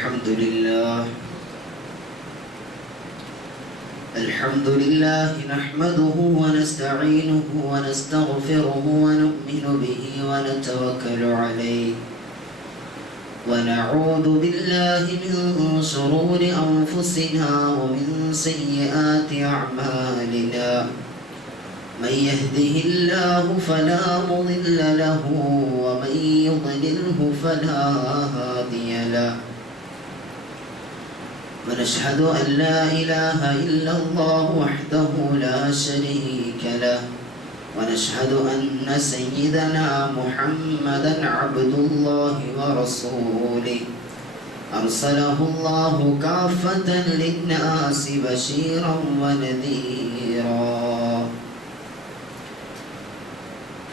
الحمد لله نحمده ونستعينه ونستغفره ونؤمن به ونتوكل عليه ونعوذ بالله من شرور أنفسنا ومن سيئات أعمالنا من يهده الله فلا مضل له ومن يضلله فلا هادي له ونشهد أن لا إله إلا الله وحده لا شريك له ونشهد أن سيدنا محمدا عبد الله ورسوله أرسله الله كافة للناس بشيرا ونذيرا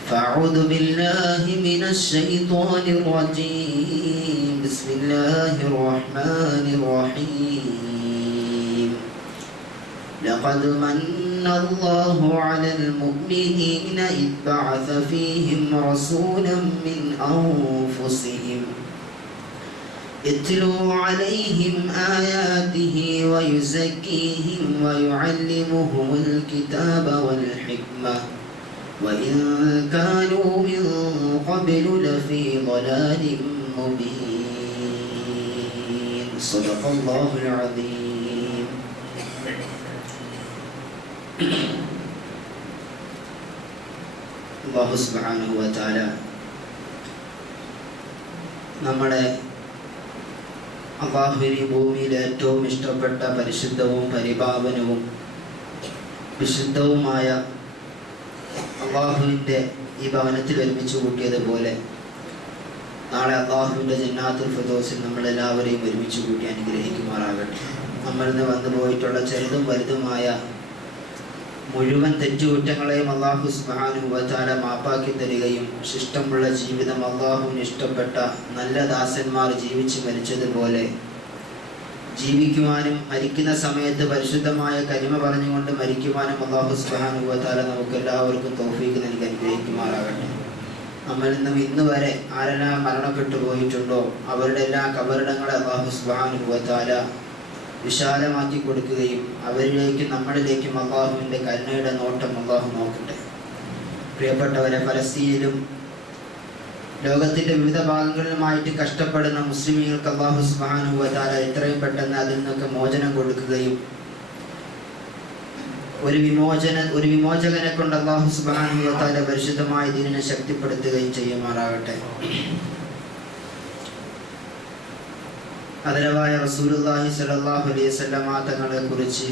فأعوذ بالله من الشيطان الرجيم بسم الله الرحمن الرحيم لقد من الله على المؤمنين إذ بعث فيهم رسولا من أنفسهم يتلو عليهم آياته ويزكيهم ويعلمهم الكتاب والحكمة وإن كانوا من قبل لفي ضلال مبين صدق الله العظيم. അല്ലാഹു സുബ്ഹാനഹു വ തആല നമ്മുടെ അല്ലാഹുവിന് ഭൂമിയിൽ ഏറ്റവും ഇഷ്ടപ്പെട്ട പരിശുദ്ധവും പരിപാവനവും വിശുദ്ധവുമായ അള്ളാഹുവിൻ്റെ ഈ ഭവനത്തിൽ ഒരുമിച്ച് കൂട്ടിയതുപോലെ നാളെ അള്ളാഹുവിൻ്റെ ജന്നാത്തുൽ ഫിർദൗസിൽ നമ്മളെല്ലാവരെയും ഒരുമിച്ച് കൂട്ടി അനുഗ്രഹിക്കുമാറാകട്ടെ. നമ്മളിൽ നിന്ന് വന്നു പോയിട്ടുള്ള ചെറുതും വലുതുമായ മുഴുവൻ തെറ്റുകുറ്റങ്ങളെയും അള്ളാഹു സുബ്ഹാനഹു വ തആല മാപ്പാക്കി തരികയും ശിഷ്ടമുള്ള ജീവിതം അള്ളാഹുവിന് ഇഷ്ടപ്പെട്ട നല്ല ദാസന്മാർ ജീവിച്ച് മരിച്ചതുപോലെ ജീവിക്കുവാനും മരിക്കുന്ന സമയത്ത് പരിശുദ്ധമായ കലിമ പറഞ്ഞുകൊണ്ട് മരിക്കുവാനും അല്ലാഹു സുബ്ഹാനഹു വ തആല നമുക്ക് എല്ലാവർക്കും തൗഫീഖ് നൽകി അനുഗ്രഹിക്കുമാറാകട്ടെ. നമ്മളിൽ നിന്നും ഇന്ന് വരെ ആരെല്ലാം മരണപ്പെട്ടു പോയിട്ടുണ്ടോ അവരുടെ എല്ലാ കബറിടങ്ങളെ അല്ലാഹു സുബ്ഹാനഹു വ തആല വിശാലമാക്കി കൊടുക്കുകയും അവരിലേക്കും നമ്മളിലേക്കും അല്ലാഹുവിൻ്റെ കരുണയുടെ നോട്ടം അല്ലാഹു നോക്കട്ടെ. പ്രിയപ്പെട്ടവരെ, ഫലസ്തീനിലും ലോകത്തിന്റെ വിവിധ ഭാഗങ്ങളിലുമായിട്ട് കഷ്ടപ്പെടുന്ന മുസ്ലിമീങ്ങൾക്ക് അല്ലാഹു സുബ്ഹാനഹു വ തആല എത്രയും പെട്ടെന്ന് അതിൽ നിന്നൊക്കെ മോചനം കൊടുക്കുകയും ഒരു വിമോചകനെ കൊണ്ട് അല്ലാഹു സുബ്ഹാനഹു വ തആല പരിശുദ്ധമായ ദീനിനെ ശക്തിപ്പെടുത്തുകയും ചെയ്യുമാറാകട്ടെ. ആദരവായ റസൂലുള്ളാഹി സ്വല്ലല്ലാഹു അലൈഹി വസല്ലമ തങ്ങളെ കുറിച്ച്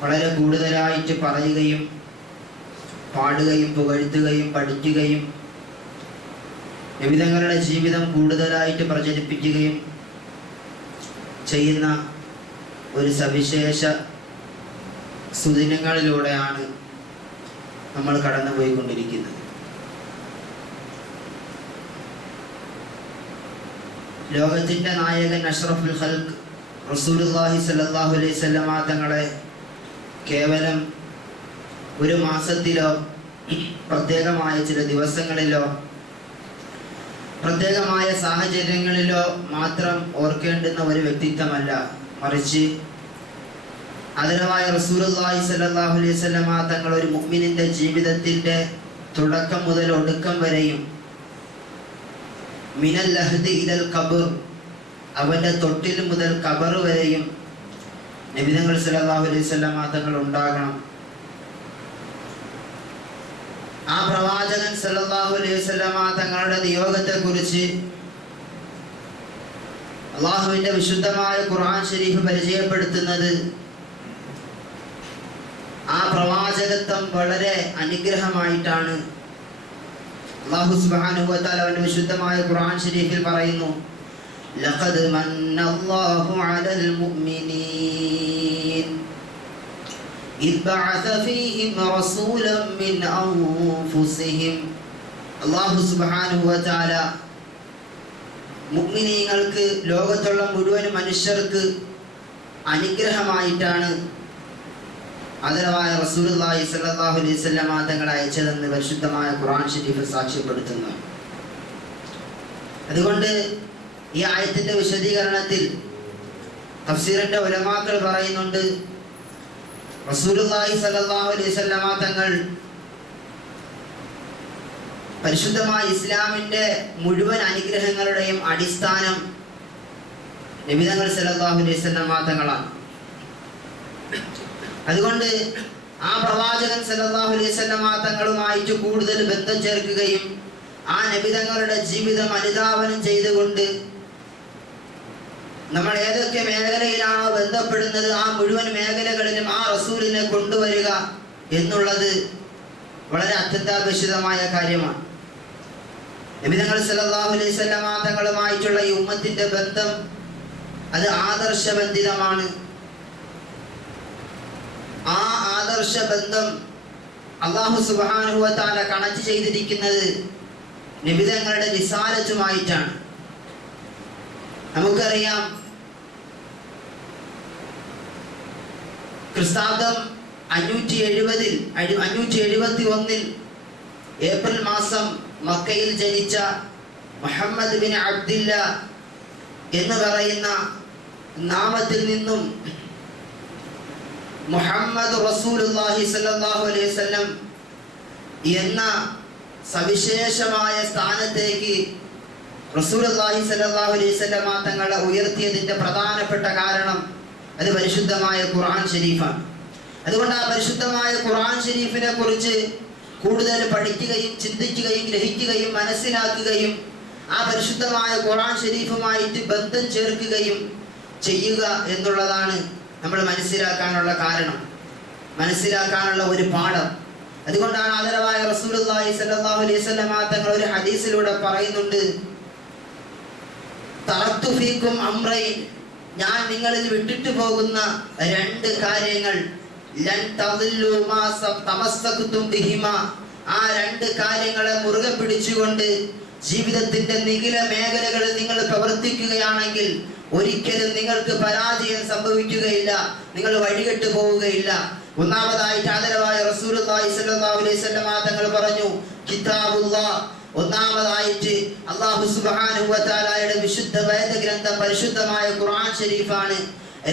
വളരെ കൂടുതലായിട്ട് പറയുകയും പാടുകയും പുകഴ്ത്തുകയും പഠിക്കുകയും നബിതങ്ങളുടെ ജീവിതം കൂടുതലായിട്ട് പ്രചരിപ്പിക്കുകയും ചെയ്യുന്ന ഒരു സവിശേഷ സുദിനങ്ങളിലൂടെയാണ് നമ്മൾ കടന്നുപോയിക്കൊണ്ടിരിക്കുന്നത്. ലോകത്തിൻ്റെ നായകൻ അഷ്റഫുൽ ഖൽഖ് റസൂലുള്ളാഹി സ്വല്ലല്ലാഹു അലൈഹി വസല്ലമ തങ്ങളെ കേവലം ഒരു മാസത്തിലോ പ്രത്യേകമായ ചില ദിവസങ്ങളിലോ പ്രത്യേകമായ സാഹചര്യങ്ങളിലോ മാത്രം ഓർക്കേണ്ടുന്ന ഒരു വ്യക്തിത്വമല്ല, മറിച്ച് ആദരവായ റസൂലുള്ളാഹി സ്വല്ലല്ലാഹു അലൈഹി വസല്ലമ തങ്ങൾ ഒരു മുഅ്മിനിന്റെ ജീവിതത്തിന്റെ തുടക്കം മുതൽ ഒടുക്കം വരെയും മിനൽ ലഹ്ദി ഇലൽ ഖബർ, അവന്റെ തൊട്ടിൽ മുതൽ ഖബർ വരെയും നബി തങ്ങൾ സ്വല്ലല്ലാഹു അലൈഹി വസല്ലമ തങ്ങൾ ഉണ്ടാകണം. ആ പ്രവാചകൻ സല്ലല്ലാഹു അലൈഹി വസല്ലമ തങ്ങളുടെ നിയോഗത്തെക്കുറിച്ച് അള്ളാഹുവിൻ്റെ വിശുദ്ധമായ ഖുർആൻ ശരീഫ് പരിചയപ്പെടുത്തുന്നത് ആ പ്രവാചകത്വം വളരെ അനുഗ്രഹമായിട്ടാണ്. അല്ലാഹു സുബ്ഹാനഹു വ തആല അവന്റെ വിശുദ്ധമായ ഖുർആൻ ശരീഫിൽ പറയുന്നു, ലഖദ് മന്നല്ലാഹു അലൽ മുഅ്മിനീൻ إذ بعث فيهم رسولا من أنفسهم. അല്ലാഹു സുബ്ഹാനഹു വ തആല മുഅ്മിനീങ്ങൾക്ക്, ലോകത്തുള്ള മുഴുവൻ മനുഷ്യർക്ക് അനുഗ്രഹമായിട്ടാണ് ആദരവായ റസൂലുള്ളാഹി സ്വല്ലല്ലാഹു അലൈഹി വസല്ലമ തങ്ങളെ അയച്ചതെന്ന് പരിശുദ്ധമായ ഖുർആൻ ശരീഫ് സാക്ഷ്യപ്പെടുത്തുന്നു. അതുകൊണ്ട് ഈ ആയത്തിന്റെ വിശദീകരണത്തിൽ തഫ്സീറിന്റെ ഉലമാക്കൾ പറയുന്നുണ്ട്, റസൂലുള്ളാഹി സ്വല്ലല്ലാഹു അലൈഹി വസല്ലമ തങ്ങൾ പരിശുദ്ധമായ ഇസ്ലാമിന്റെ മുഴുവൻ അനുഗ്രഹങ്ങളുടെയും അടിസ്ഥാനം നബി തങ്ങൾ സല്ലല്ലാഹു അലൈഹി വസല്ലമ തങ്ങളാണ്. അതുകൊണ്ട് ആ പ്രവാചകൻ സല്ലല്ലാഹു അലൈഹി വസല്ലമ തങ്ങളുമായിട്ട് കൂടുതൽ ബന്ധം ചേർക്കുകയും ആ നബി തങ്ങളുടെ ജീവിതം അനുധാവനം ചെയ്തുകൊണ്ട് നമ്മൾ ഏതൊക്കെ മേഖലയിലാണോ ബന്ധപ്പെടുന്നത് ആ മുഴുവൻ മേഖലകളിലും ആ റസൂലിനെ കൊണ്ടുവരിക എന്നുള്ളത് വളരെ അത്യന്താപേക്ഷിതമായ കാര്യമാണ്. നബി തങ്ങൾ സല്ലല്ലാഹു അലൈഹി വസല്ലമ തങ്ങളുമായിട്ടുള്ള ഈ ഉമ്മത്തിന്റെ ബന്ധം അത് ആദർശബന്ധിതമാണ്. ആ ആദർശ ബന്ധം അല്ലാഹു സുബ്ഹാനഹു വ തആല കണക്ട് ചെയ്തിരിക്കുന്നത് നബി തങ്ങളുടെ റിസാലത്തുമായിട്ടാണ്. നമുക്കറിയാം, ക്രിസ്താബ്ദം 571 ഏപ്രിൽ മാസം മക്കയിൽ ജനിച്ച മുഹമ്മദ് ബിൻ അബ്ദില്ല എന്ന് പറയുന്ന നാമത്തിൽ നിന്നും മുഹമ്മദ് റസൂലുള്ളാഹി സ്വല്ലല്ലാഹു അലൈഹി വസല്ലം എന്ന സവിശേഷമായ സ്ഥാനത്തേക്ക് റസൂലുള്ളാഹി സ്വല്ലല്ലാഹു അലൈഹി വസല്ലം തങ്ങളെ ഉയർത്തിയതിന്റെ പ്രധാനപ്പെട്ട കാരണം അത് പരിശുദ്ധമായ ഖുർആൻ ഷരീഫാണ്. അതുകൊണ്ട് ആ പരിശുദ്ധമായ ഖുർആൻ ഷരീഫിനെ കുറിച്ച് കൂടുതൽ പഠിക്കുകയും ചിന്തിക്കുകയും ഗ്രഹിക്കുകയും മനസ്സിലാക്കുകയും ആ പരിശുദ്ധമായ ഖുർആൻ ഷരീഫുമായിട്ട് ബന്ധം ചേർക്കുകയും ചെയ്യുക എന്നുള്ളതാണ് നമ്മൾ മനസ്സിലാക്കാനുള്ള കാരണം, മനസ്സിലാക്കാനുള്ള ഒരു പാഠം. അതുകൊണ്ടാണ് ആദരവായ റസൂലുള്ളാഹി സ്വല്ലല്ലാഹു അലൈഹി വസല്ലം തങ്ങൾ ഒരു ഹദീസിലൂടെ പറയുന്നുണ്ട്, തറക്തു ഫീക്കും അംറൈൻ, ഞാൻ നിങ്ങളിൽ വിട്ടിട്ട് പോകുന്ന 2 കാര്യങ്ങൾ, ലൻ തദില്ലു മാ തമസ്സക്തും ബിഹിമാ, ആ 2 കാര്യങ്ങളെ മുറുകെ പിടിച്ചുകൊണ്ട് ജീവിതത്തിന്റെ നിഖില മേഖലകളിൽ നിങ്ങൾ പ്രവർത്തിക്കുകയാണെങ്കിൽ ഒരിക്കലും നിങ്ങൾക്ക് പരാജയം സംഭവിക്കുകയില്ല, നിങ്ങൾ വഴികെട്ടു പോവുകയില്ല. ഒന്നാമതായിട്ട് ആദരവായ റസൂലുള്ളാഹി സ്വല്ലല്ലാഹു അലൈഹി വസല്ലം തങ്ങൾ പറഞ്ഞു, കിതാബുല്ലാഹ്, ഒന്നാമതായിട്ട് അല്ലാഹു സുബ്ഹാനഹു വ തആലയുടെ വിശുദ്ധ വേദഗ്രന്ഥം പരിശുദ്ധമായ ഖുർആൻ ഷരീഫാണ്.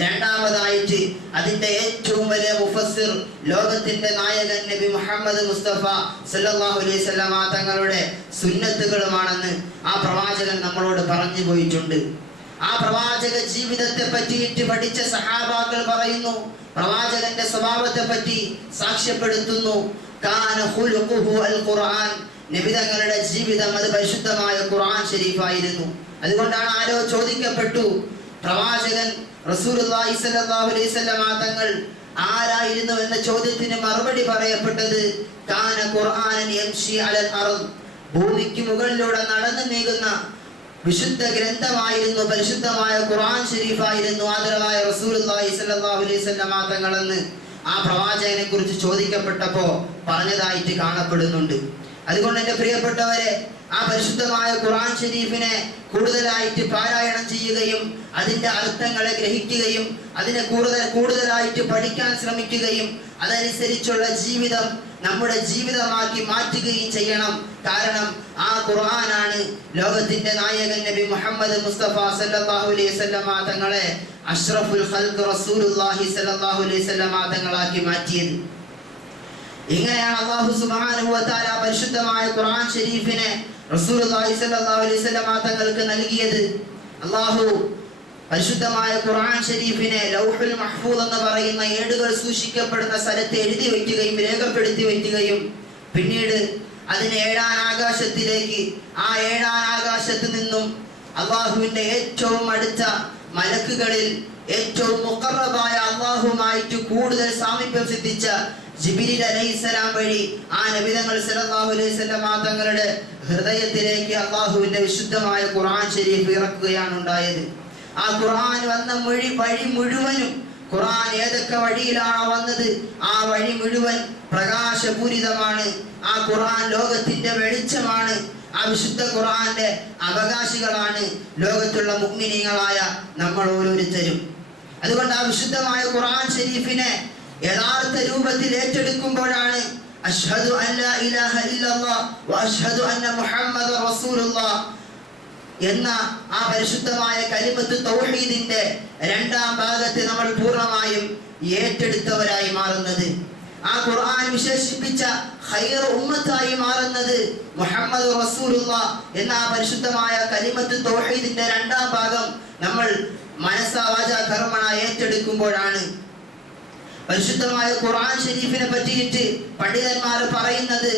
രണ്ടാമതായിട്ട് അതിന്റെ ഏറ്റവും വലിയ മുഫസ്സിർ, ലോകത്തിന്റെ നായകൻ നബി മുഹമ്മദ് മുസ്തഫ സല്ലല്ലാഹു അലൈഹി വസല്ലം തങ്ങളുടെ സുന്നത്തുകളുമാണെന്ന് ആ പ്രവാചകൻ നമ്മളോട് പറഞ്ഞു പോയിട്ടുണ്ട്. ആ പ്രവാചക ജീവിതത്തെ പറ്റിയിട്ട് പഠിച്ച സഹാബാക്കൾ പറയുന്നു, പ്രവാചകന്റെ സ്വഭാവത്തെ പറ്റി സാക്ഷ്യപ്പെടുത്തുന്നു, കാന ഖുലുഖുഹു അൽ ഖുർആൻ, നബി തങ്ങളുടെ ജീവിതം അത് പരിശുദ്ധമായ ഖുർആൻ ഷരീഫായിരുന്നു. അതുകൊണ്ടാണ് ആരോ ചോദിക്കപ്പെട്ടു, പ്രവാചകൻ റസൂലുള്ളാഹി സ്വല്ലല്ലാഹു അലൈഹി വസല്ലം തങ്ങൾ ആരായിരുന്നു എന്ന ചോദ്യത്തിന് മറുപടി പറയപ്പെട്ടത്, കാന ഖുർആനൻ യംശി അലൽ അർദ്, ഭൂമിക്ക് മുകളിലൂടെ നടന്നു നീങ്ങുന്ന വിശുദ്ധ ഗ്രന്ഥമായിരുന്നു, പരിശുദ്ധമായ ഖുർആൻ ഷരീഫായിരുന്നു ആദരവായ റസൂലുള്ളാഹി സ്വല്ലല്ലാഹു അലൈഹി വസല്ലം തങ്ങളെന്ന് ആ പ്രവാചകനെ കുറിച്ച് ചോദിക്കപ്പെട്ടപ്പോ പറഞ്ഞതായിട്ട് കാണപ്പെടുന്നുണ്ട്. അതുകൊണ്ട് എൻ്റെ പ്രിയപ്പെട്ടവരെ, ആ പരിശുദ്ധമായ ഖുർആൻ ഷരീഫിനെ കൂടുതലായിട്ട് പാരായണം ചെയ്യുകയും അതിൻ്റെ അർത്ഥങ്ങളെ ഗ്രഹിക്കുകയും അതിനെ കൂടുതലായിട്ട് പഠിക്കാൻ ശ്രമിക്കുകയും അതനുസരിച്ചുള്ള ജീവിതം നമ്മുടെ ജീവിതമാക്കി മാറ്റുകയും ചെയ്യണം. കാരണം ആ ഖുർആനാണ് ലോകത്തിന്റെ നായകൻ നബി മുഹമ്മദ് മുസ്തഫ സല്ലല്ലാഹു അലൈഹി വസല്ലം തങ്ങളെ അഷ്റഫുൽ ഖൽഖ് റസൂലുള്ളാഹി സല്ലല്ലാഹു അലൈഹി വസല്ലം തങ്ങളാക്കി മാറ്റിയത്. ഇങ്ങനെയാണ് അല്ലാഹു സുബ്ഹാനഹു വ തആല പരിശുദ്ധമായ ഖുർആൻ ഷരീഫിനെ റസൂലുള്ളാഹി സ്വല്ലല്ലാഹു അലൈഹി വസല്ലം തങ്ങൾക്ക് നൽകിയത്. അല്ലാഹു പരിശുദ്ധമായ ഖുർആൻ ഷരീഫിനെ ലൗഹുൽ മഹ്ഫൂദ് എന്ന് പറയുന്ന ഏടുകൾ സൂക്ഷിക്കപ്പെടുന്ന സ്ഥലത്ത് എഴുതി വയ്ക്കുകയും രേഖപ്പെടുത്തി വയ്ക്കുകയും പിന്നീട് അതിന് 7ാം ആകാശത്തിലേക്ക്, ആ 7ാം ആകാശത്ത് നിന്നും അല്ലാഹുവിന്റെ ഏറ്റവും അടുത്ത മലക്കുകളിൽ ഏറ്റവും മുഖറബായ അല്ലാഹുമായിട്ട് കൂടുതൽ സാമീപ്യം സിദ്ധിച്ച ജിബ്രീൽ അലൈഹിസ്സലാം വഴി ആ നബി തങ്ങൾ സല്ലല്ലാഹു അലൈഹി വസല്ലം തങ്ങളുടെ ഹൃദയത്തിലേക്ക് അല്ലാഹുവിന്റെ വിശുദ്ധമായ ഖുർആൻ ഷരീഫ് ഇറക്കുകയാണ് ഉണ്ടായത്. ആ ഖുർആൻ വന്ന വഴി മുഴുവനും, ഖുർആൻ ഏതൊക്കെ വഴിയിലാണോ വന്നത് ആ വഴി മുഴുവൻ പ്രകാശപൂരിതമാണ്. ആ ഖുർആൻ ലോകത്തിന്റെ വെളിച്ചമാണ്. ആ വിശുദ്ധ ഖുർആന്റെ അവകാശികളാണ് ലോകത്തുള്ള മുഅ്മിനീങ്ങളായ നമ്മൾ ഓരോരുത്തരും. അതുകൊണ്ട് ആ വിശുദ്ധമായ ഖുർആൻ ഷരീഫിനെ യഥാർത്ഥ രൂപത്തിൽ ഏറ്റെടുക്കുമ്പോഴാണ് അഷ്ഹദു അൻ ലാ ഇലാഹ ഇല്ലല്ലാഹ് വ അഷ്ഹദു അന്ന മുഹമ്മദ റസൂലുള്ളാഹ് എന്ന ആ പരിശുദ്ധമായ കലിമത്ത് തൗഹീദിന്റെ രണ്ടാം ഭാഗത്തെ നമ്മൾ പൂർണ്ണമായും ഏറ്റെടുത്തവരായി മാറുന്നത്, ആ ഖുർആൻ വിശേഷിപ്പിച്ച ഖൈർ ഉമ്മത്തായി മാറുന്നത് മുഹമ്മദ് റസൂലുള്ളാഹ് എന്ന ആ പരിശുദ്ധമായ കലിമത്ത് തൗഹീദിന്റെ രണ്ടാം ഭാഗം നമ്മൾ മനസ്സാ വാചാ കർമ്മണ ഏറ്റെടുക്കുമ്പോഴാണ്. പരിശുദ്ധമായ ഖുർആൻ ഷരീഫിനെ പറ്റിയിട്ട് പണ്ഡിതന്മാർ പറയുന്നത്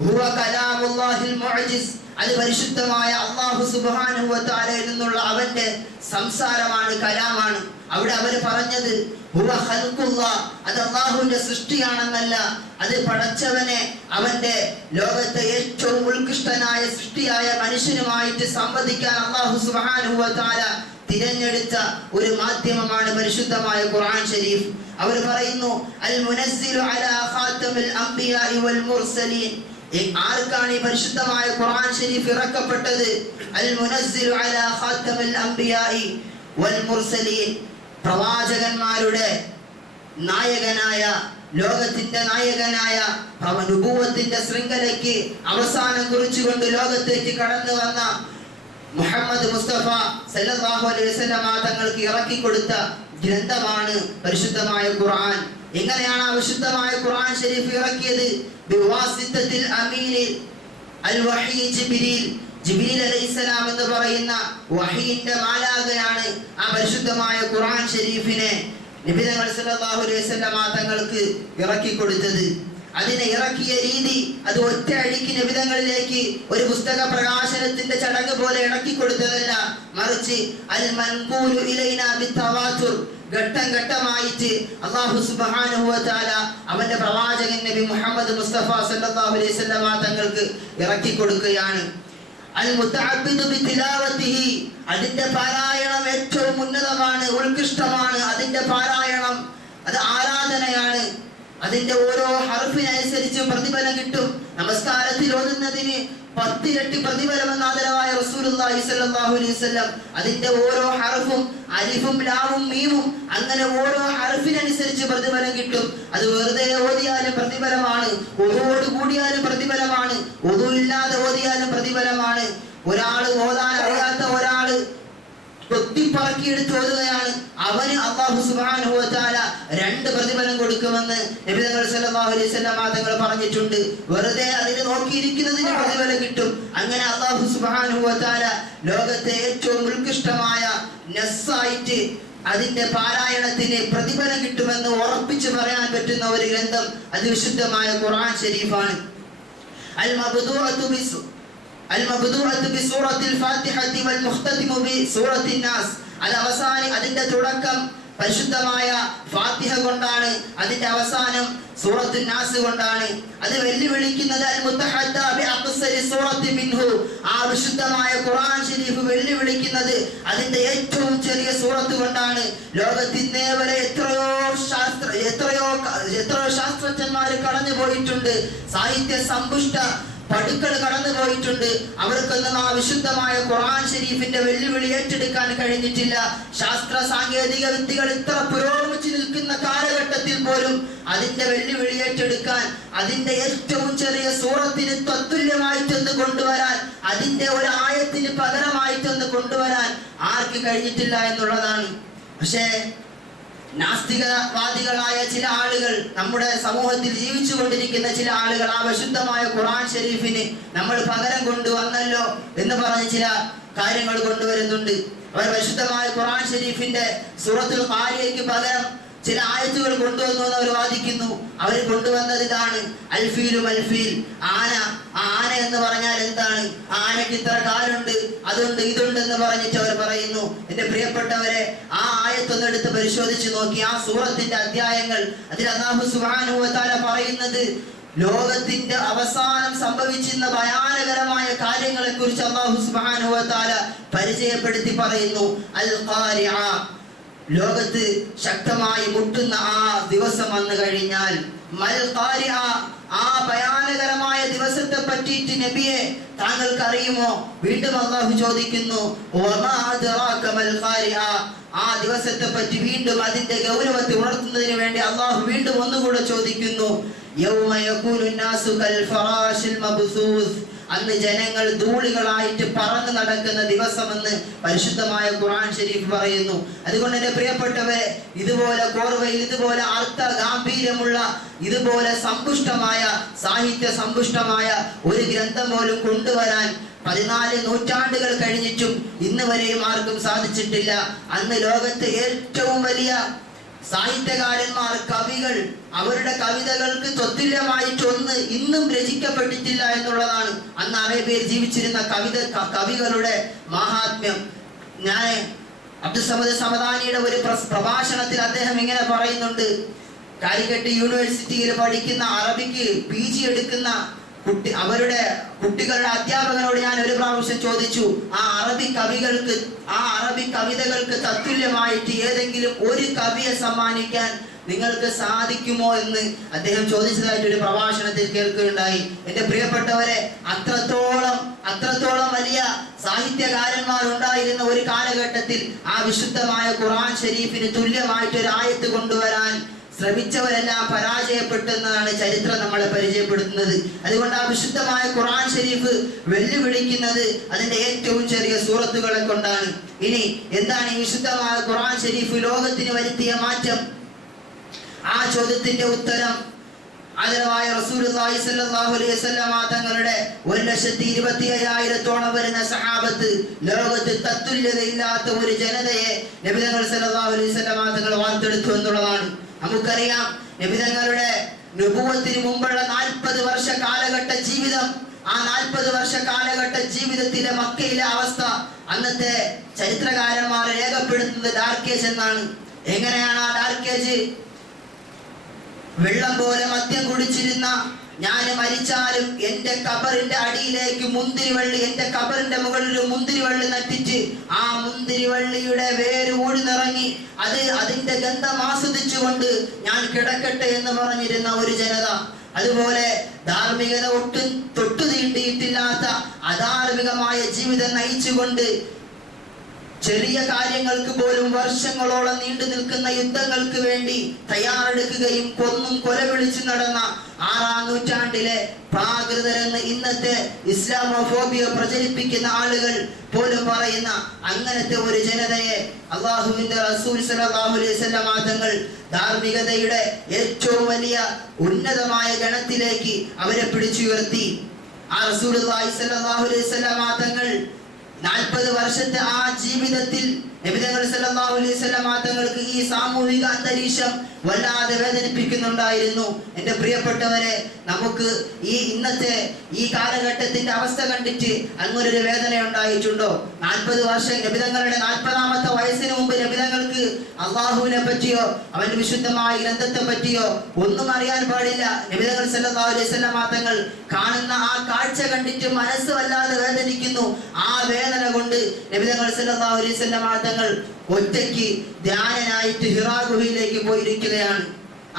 ഹുവ കലാമുല്ലാഹിൽ മുഅ്ജിസ്, അത് പരിശുദ്ധമായ അല്ലാഹു സുബ്ഹാനഹു വ തആലയിൽ നിന്നുള്ള അവന്റെ സംസാരമാണ്, കലാമാണ്. അവിടെ അവർ പറഞ്ഞത് ഹുവ ഖൽഖുല്ലാഹ്, അത് അല്ലാഹുവിന്റെ സൃഷ്ടിയാണെന്നല്ല, അത് പടച്ചവനെ അവന്റെ ലോകത്തെ ഏറ്റവും ഉത്കൃഷ്ടനായ സൃഷ്ടിയായ മനുഷ്യനുമായിട്ട് സംവദിക്കാൻ അല്ലാഹു സുബ്ഹാനഹു വ തആല തിരഞ്ഞെടുത്ത ഒരു മാധ്യമമാണ് പരിശുദ്ധമായ ഖുർആൻ ഷരീഫ്. അവർ പറയുന്നു അൽ മുനസ്സിലു അലാ ഖാതമിൽ അംബിയാഇ വൽ മുർസലീൻ, ആർക്കാണ് ഈ പരിശുദ്ധമായ ഖുർആൻ ഷരീഫ് ഇറക്കപ്പെട്ടത്? അൽ മുനസ്സിലു അലാ ഖാതമിൽ അംബിയാഇ വൽ മുർസലീൻ, പ്രവാചകന്മാരുടെ നായകനായ, ലോകത്തിന്റെ നായകനായ, നുബുവത്തിന്റെ ശൃംഖലയ്ക്ക് അവസാനം കുറിച്ചുകൊണ്ട് ലോകത്തേക്ക് കടന്നു വന്ന മുഹമ്മദ് മുസ്തഫ സല്ലല്ലാഹു അലൈഹി വസല്ലം തങ്ങൾക്ക് ഇറക്കി കൊടുത്ത ഗ്രന്ഥമാണ് പരിശുദ്ധമായ ഖുർആൻ. എങ്ങനെയാണ് ആ വിശുദ്ധമായ ഖുർആൻ ഷരീഫ് ഇറക്കിയത്? ബിവാസിത്തത്തിൽ അമീനിൽ അൽ വഹീ ജിബ്രീൽ, ജിബ്രീൽ അലൈഹിസ്സലാം എന്ന് പറയുന്ന വഹീന്റെ മാലാഖയാണ് ആ പരിശുദ്ധമായ ഖുർആൻ ഷരീഫിനെ നബി സല്ലല്ലാഹു അലൈഹി വസല്ലം തങ്ങൾക്ക് ഇറക്കി കൊടുത്തത്. അതിനെ ഇറക്കിയ രീതി അത് ഒറ്റയടിക്ക് നബിതങ്ങളിലേക്ക് ഒരു പുസ്തക പ്രകാശനത്തിന്റെ ചടങ്ങ് പോലെ ഇറക്കി കൊടുത്തതല്ല, മറിച്ച് അൽ മൻഖൂലു ഇലൈനാ ബിത്തവാതുർ, ഘട്ടം ഘട്ടമായിട്ട് അല്ലാഹു സുബ്ഹാനഹു വ തആല അവന്റെ പ്രവാചകൻ നബി മുഹമ്മദ് മുസ്തഫ സല്ലല്ലാഹു അലൈഹി വസല്ലം തങ്ങൾക്ക് ഇറക്കി കൊടുക്കുകയാണ്. അൽ മുതഅബ്ബിദു ബിതിലാവതിഹി, അതിന്റെ പാരായണം ഏറ്റവും ഉന്നതമാണ്, ഉത്കൃഷ്ടമാണ്. അതിന്റെ പാരായണം അത് ആരാധനയാണ്. അതിന്റെ ഓരോ ഹർഫിനനുസരിച്ച് പ്രതിഫലം കിട്ടും. നമസ്കാരത്തിൽ ഓതുന്നതിന് 10 ഇരട്ടി പ്രതിഫലമെന്ന് ആദരവായ റസൂലുള്ളാഹി സ്വല്ലല്ലാഹു അലൈഹി വസല്ലം. അതിന്റെ ഓരോ ഹർഫും, അലിഫും ലാമും മീമും, അങ്ങനെ ഓരോ ഹർഫിനനുസരിച്ച് പ്രതിഫലം കിട്ടും. അത് വെറുതെ ഓതിയാലും പ്രതിഫലമാണ്, ഒതുവോട് കൂടിയാലും പ്രതിഫലമാണ്, ഒതു ഇല്ലാതെ ഓതിയാലും പ്രതിഫലമാണ്. ഒരാള് ഓതാൻ അറിയാത്ത ഒരാള് കൊത്തിപ്പറക്കിയെടുത്ത് ഓതുകയാണ്, അവന് അല്ലാഹു സുബ്ഹാനഹു വ തആല 2 പ്രതിഫലം കൊടുക്കുമെന്ന് നബി സല്ലല്ലാഹു അലൈഹി വസല്ലം തങ്ങൾ പറഞ്ഞിട്ടുണ്ട്. വെറുതെ അതിനെ നോക്കിയിരിക്കുന്നതിന് പ്രതിഫലം കിട്ടും. അങ്ങനെ അല്ലാഹു സുബ്ഹാനഹു വ തആല ലോകത്തെ ഏറ്റവും ഉത്കൃഷ്ടമായ നസ്സായിട്ട് അതിന്റെ പാരായണത്തിന് പ്രതിഫലം കിട്ടുമെന്ന് ഉറപ്പിച്ചു പറയാൻ പറ്റുന്ന ഒരു ഗ്രന്ഥം അത് വിശുദ്ധമായ ഖുർആൻ ഷരീഫാണ്. المبدوءة بسورة الفاتحة والمختتم بسورة الناس. അത് അവസാനം അതിന്റെ തുടക്കം പരിശുദ്ധമായ ഫാത്തിഹ കൊണ്ടാണ്, അതിന്റെ അവസാനം സൂറത്തുൻ നാസ് കൊണ്ടാണ്. അത് വെല്ലുവിളിക്കുന്നത് അൽ മുതഹദ്ദാ ബി അഖ്സരി സൂറത്തി മിൻഹു, ആ വിശുദ്ധമായ ഖുർആൻ ഷരീഫ് വെല്ലുവിളിക്കുന്നത് അതിന്റെ ഏറ്റവും ചെറിയ സൂറത്ത് കൊണ്ടാണ്. ലോകത്തിന്നേ വരെ എത്രയോ ശാസ്ത്രജ്ഞന്മാർ കടന്നു പോയിട്ടുണ്ട്, സാഹിത്യ സമ്പുഷ്ട പടുക്കൾ കടന്നു പോയിട്ടുണ്ട്. അവർക്കൊന്നും ആ വിശുദ്ധമായ ഖുർആൻ ഷരീഫിന്റെ വെല്ലുവിളി ഏറ്റെടുക്കാൻ കഴിഞ്ഞിട്ടില്ല. ശാസ്ത്ര സാങ്കേതിക വിദ്യകൾ ഇത്ര പുരോഗമിച്ചു നിൽക്കുന്ന കാലഘട്ടത്തിൽ പോലും അതിന്റെ വെല്ലുവിളി ഏറ്റെടുക്കാൻ, അതിന്റെ ഏറ്റവും ചെറിയ സൂറത്തിന് തത്തുല്യമായിട്ടൊന്ന് കൊണ്ടുവരാൻ, അതിന്റെ ഒരു ആയത്തിന് പകരമായിട്ടൊന്ന് കൊണ്ടുവരാൻ ആർക്ക് കഴിഞ്ഞിട്ടില്ല എന്നുള്ളതാണ്. പക്ഷേ നാസ്തികവാദികളായ ചില ആളുകൾ, നമ്മുടെ സമൂഹത്തിൽ ജീവിച്ചു കൊണ്ടിരിക്കുന്ന ചില ആളുകൾ ആ വിശുദ്ധമായ ഖുർആൻ ഷരീഫിന് നമ്മൾ പകരം കൊണ്ടുവന്നല്ലോ എന്ന് പറഞ്ഞ് ചില കാര്യങ്ങൾ കൊണ്ടുവരുന്നുണ്ട്. അവർ വിശുദ്ധമായ ഖുർആൻ ഷരീഫിന്റെ സൂറത്തുൽ ഖാരിയയ്ക്ക് പകരം ചില ആയത്തുകൾ കൊണ്ടുവന്നു എന്ന് അവർ വാദിക്കുന്നു. അവർ കൊണ്ടുവന്നത് ഇതാണ്: അൽഫീലു മൽഫീൽ, ആന. ആന എന്ന് പറഞ്ഞാൽ എന്താണ്? ആനയ്ക്ക് ഇത്ര കാലുണ്ട്, അതുണ്ട്, ഇതുണ്ട് എന്ന് പറഞ്ഞിട്ട് അവർ പറയുന്നു. എന്റെ പ്രിയപ്പെട്ടവരെ, ആ ആയത്തൊന്ന് എടുത്ത് പരിശോധിച്ച് നോക്കി, ആ സൂറത്തിന്റെ അധ്യായങ്ങൾ, അതിൽ അല്ലാഹു സുബ്ഹാനഹു വ തആല പറയുന്നത് ലോകത്തിന്റെ അവസാനം സംഭവിച്ചിരുന്ന ഭയാനകരമായ കാര്യങ്ങളെ കുറിച്ച് അല്ലാഹു സുബ്ഹാനഹു വ തആല പരിചയപ്പെടുത്തി പറയുന്നു. അൽ ഖാരിഅ, ലോകത്ത് ശക്തമായി മുട്ടുന്ന ആ ദിവസം വന്നു കഴിഞ്ഞാൽ. മൽ ഖാരിഅ, ആ ഭയാനകരമായ ദിവസത്തെ പറ്റിയിട്ട് നബിയെ താങ്കൾക്ക് അറിയുമോ? വീണ്ടും അല്ലാഹു ചോദിക്കുന്നു, വമാ അദ്റാക മൽ ഖാരിഅ. ആ ദിവസത്തെ പറ്റി വീണ്ടും അതിന്റെ ഗൗരവത്തെ ഉണർത്തുന്നതിന് വേണ്ടി അല്ലാഹു വീണ്ടും ഒന്നുകൂടെ ചോദിക്കുന്നു, യൗമ യകൂനു നാസു കൽ ഫറാശിൽ മബ്സൂസ്. അന്ന് ജനങ്ങൾ ധൂളികളായിട്ട് പറന്നു നടക്കുന്ന ദിവസമെന്ന് പരിശുദ്ധമായ ഖുർആൻ ശരീഫ് പറയുന്നു. അതുകൊണ്ട് എന്റെ പ്രിയപ്പെട്ടവരെ, ഇതുപോലെ കോർവയിൽ ഇതുപോലെ അർത്ഥ ഗാംഭീര്യമുള്ള ഇതുപോലെ സമ്പുഷ്ടമായ സാഹിത്യ സമ്പുഷ്ടമായ ഒരു ഗ്രന്ഥം പോലും കൊണ്ടുവരാൻ 14 നൂറ്റാണ്ടുകൾ കഴിഞ്ഞിട്ടും ഇന്ന് വരെയും ആർക്കും സാധിച്ചിട്ടില്ല. അന്ന് ലോകത്ത് ഏറ്റവും വലിയ സാഹിത്യകാരന്മാർ, കവികൾ, അവരുടെ കവിതകൾക്ക് തത്തുല്യമായിട്ടൊന്ന് ഇന്നും രചിക്കപ്പെട്ടിട്ടില്ല എന്നുള്ളതാണ് അന്ന് അറേബ്യയിൽ ജീവിച്ചിരുന്ന കവികളുടെ മഹാത്മ്യം. ഞാൻ അബ്ദുസ്സമദ് സമദാനിയുടെ ഒരു പ്രഭാഷണത്തിൽ അദ്ദേഹം ഇങ്ങനെ പറയുന്നുണ്ട്. കാലിക്കറ്റ് യൂണിവേഴ്സിറ്റിയിൽ പഠിക്കുന്ന അറബിക്ക് PG എടുക്കുന്ന അവരുടെ കുട്ടികളുടെ അധ്യാപകനോട് ഞാൻ ഒരു പ്രാവശ്യം ചോദിച്ചു, ആ അറബി കവിതകൾക്ക് തത്തുല്യമായിട്ട് ഏതെങ്കിലും ഒരു കവിയെ സമ്മാനിക്കാൻ നിങ്ങൾക്ക് സാധിക്കുമോ എന്ന് അദ്ദേഹം ചോദിച്ചതായിട്ട് ഒരു പ്രഭാഷണത്തിൽ കേൾക്കുകയുണ്ടായി. എന്റെ പ്രിയപ്പെട്ടവരെ, അത്രത്തോളം വലിയ സാഹിത്യകാരന്മാർ ഉണ്ടായിരുന്ന ഒരു കാലഘട്ടത്തിൽ ആ വിശുദ്ധമായ ഖുർആൻ ഷരീഫിന് തുല്യമായിട്ട് ഒരു ആയത്ത് കൊണ്ടുവരാൻ ശ്രമിച്ചവരെല്ലാം പരാജയപ്പെട്ടെന്നാണ് ചരിത്രം നമ്മളെ പരിചയപ്പെടുത്തുന്നത്. അതുകൊണ്ട് ആ വിശുദ്ധമായ ഖുർആൻ ഷരീഫ് വെല്ലുവിളിക്കുന്നത് അതിന്റെ ഏറ്റവും ചെറിയ സൂറത്തുകളെ കൊണ്ടാണ്. ഇനി എന്താണ് ഈ വിശുദ്ധമായ ഖുർആൻ ഷരീഫ് ലോകത്തിന് വരുത്തിയ മാറ്റം? ആ ചോദ്യത്തിന്റെ ഉത്തരം ആദരവായ റസൂലുള്ളാഹി സ്വല്ലല്ലാഹു അലൈഹി വസല്ലം തങ്ങളുടെ 1,25,000 വരുന്ന സഹാബത്ത്, ലോകത്ത് തത്തുല്യതയില്ലാത്ത ഒരു ജനതയെ നബി തങ്ങൾ സ്വല്ലല്ലാഹു അലൈഹി വസല്ലം തങ്ങൾ വാർത്തെടുത്തു എന്നുള്ളതാണ്. നമുക്കറിയാം, നബി തങ്ങളുടെ നബുവത്തിന് മുമ്പുള്ള 40 വർഷ കാലഘട്ട ജീവിതം, ആ 40 വർഷ കാലഘട്ട ജീവിതത്തിലെ മക്കയിലെ അവസ്ഥ അന്നത്തെ ചരിത്രകാരന്മാർ രേഖപ്പെടുത്തുന്നത് ഡാർക്കേജ് എന്നാണ്. എങ്ങനെയാണ് ആ ഡാർക്കേജ്? വെള്ളം പോലെ മദ്യം കുടിച്ചിരുന്ന ഞാൻ മരിച്ചാലും എന്റെ കബറിന്റെ അടിയിലേക്ക് മുന്തിരിവള്ളി, എന്റെ കബറിന്റെ മുകളിൽ മുന്തിരിവള്ളി നട്ടിച്ച് ആ മുന്തിരിവള്ളിയുടെ വേര് ഊഴ്ന്നിറങ്ങി അതിന്റെ ഗന്ധം ആസ്വദിച്ചുകൊണ്ട് ഞാൻ കിടക്കട്ടെ എന്ന് പറഞ്ഞിരുന്ന ഒരു ജനത. അതുപോലെ ധാർമ്മികത ഒട്ടും തൊട്ടു തീണ്ടിയിട്ടില്ലാത്ത അധാർമികമായ ജീവിതം നയിച്ചുകൊണ്ട് ചെറിയ കാര്യങ്ങൾക്ക് പോലും വർഷങ്ങളോളം നീണ്ടു നിൽക്കുന്ന യുദ്ധങ്ങൾക്ക് വേണ്ടി തയ്യാറെടുക്കുകയും കൊന്നും കൊലവിളിച്ചു നടന്ന 6-ാം നൂറ്റാണ്ടിലെ പ്രാകൃതരെന്ന് ഇന്നത്തെ ഇസ്ലാമോഫോബിയ പ്രചരിപ്പിക്കുന്ന ആളുകൾ പോലും പറയുന്ന അങ്ങനത്തെ ഒരു ജനതയെ അല്ലാഹുവിന്റെ റസൂൽ സ്വല്ലല്ലാഹു അലൈഹി വസല്ലം തങ്ങൾ ധാർമ്മികതയുടെ ഏറ്റവും വലിയ ഉന്നതമായ ഗണത്തിലേക്ക് അവരെ പിടിച്ചുയർത്തി. ആ റസൂലുള്ളാഹി സ്വല്ലല്ലാഹു അലൈഹി വസല്ലം തങ്ങൾ 40 വർഷത്തെ ആ ജീവിതത്തിൽ നബി തങ്ങൾ സല്ലല്ലാഹു അലൈഹി വസല്ലം തങ്ങൾക്ക് ഈ സാമൂഹിക അന്തരീക്ഷം വല്ലാതെ വേദനിപ്പിക്കുന്നുണ്ടായിരുന്നു. എൻ്റെ പ്രിയപ്പെട്ടവരെ, നമുക്ക് ഈ ഇന്നത്തെ ഈ കാലഘട്ടത്തിന്റെ അവസ്ഥ കണ്ടിട്ട് അങ്ങനൊരു വേദന ഉണ്ടായിട്ടുണ്ടോ? 40 വർഷം നബി തങ്ങളുടെ 40ാമത്തെ വയസ്സിന് മുമ്പ് നബി തങ്ങൾക്ക് അള്ളാഹുവിനെ പറ്റിയോ അവന്റെ വിശുദ്ധമായ ഗ്രന്ഥത്തെ പറ്റിയോ ഒന്നും അറിയാൻ പാടില്ല. നബി തങ്ങൾ സല്ലല്ലാഹു അലൈഹി വസല്ലം തങ്ങൾ കാണുന്ന ആ കാഴ്ച കണ്ടിട്ട് മനസ്സ് വല്ലാതെ വേദനിക്കുന്നു. ആ വേദന കൊണ്ട് നബി തങ്ങൾ സല്ലല്ലാഹു അലൈഹി വസല്ലം തങ്ങൾ ഒറ്റയ്ക്ക് ധ്യാനനായിട്ട് ഹിറാ ഗുഹയിലേക്ക് പോയിരിക്കുകയാണ്.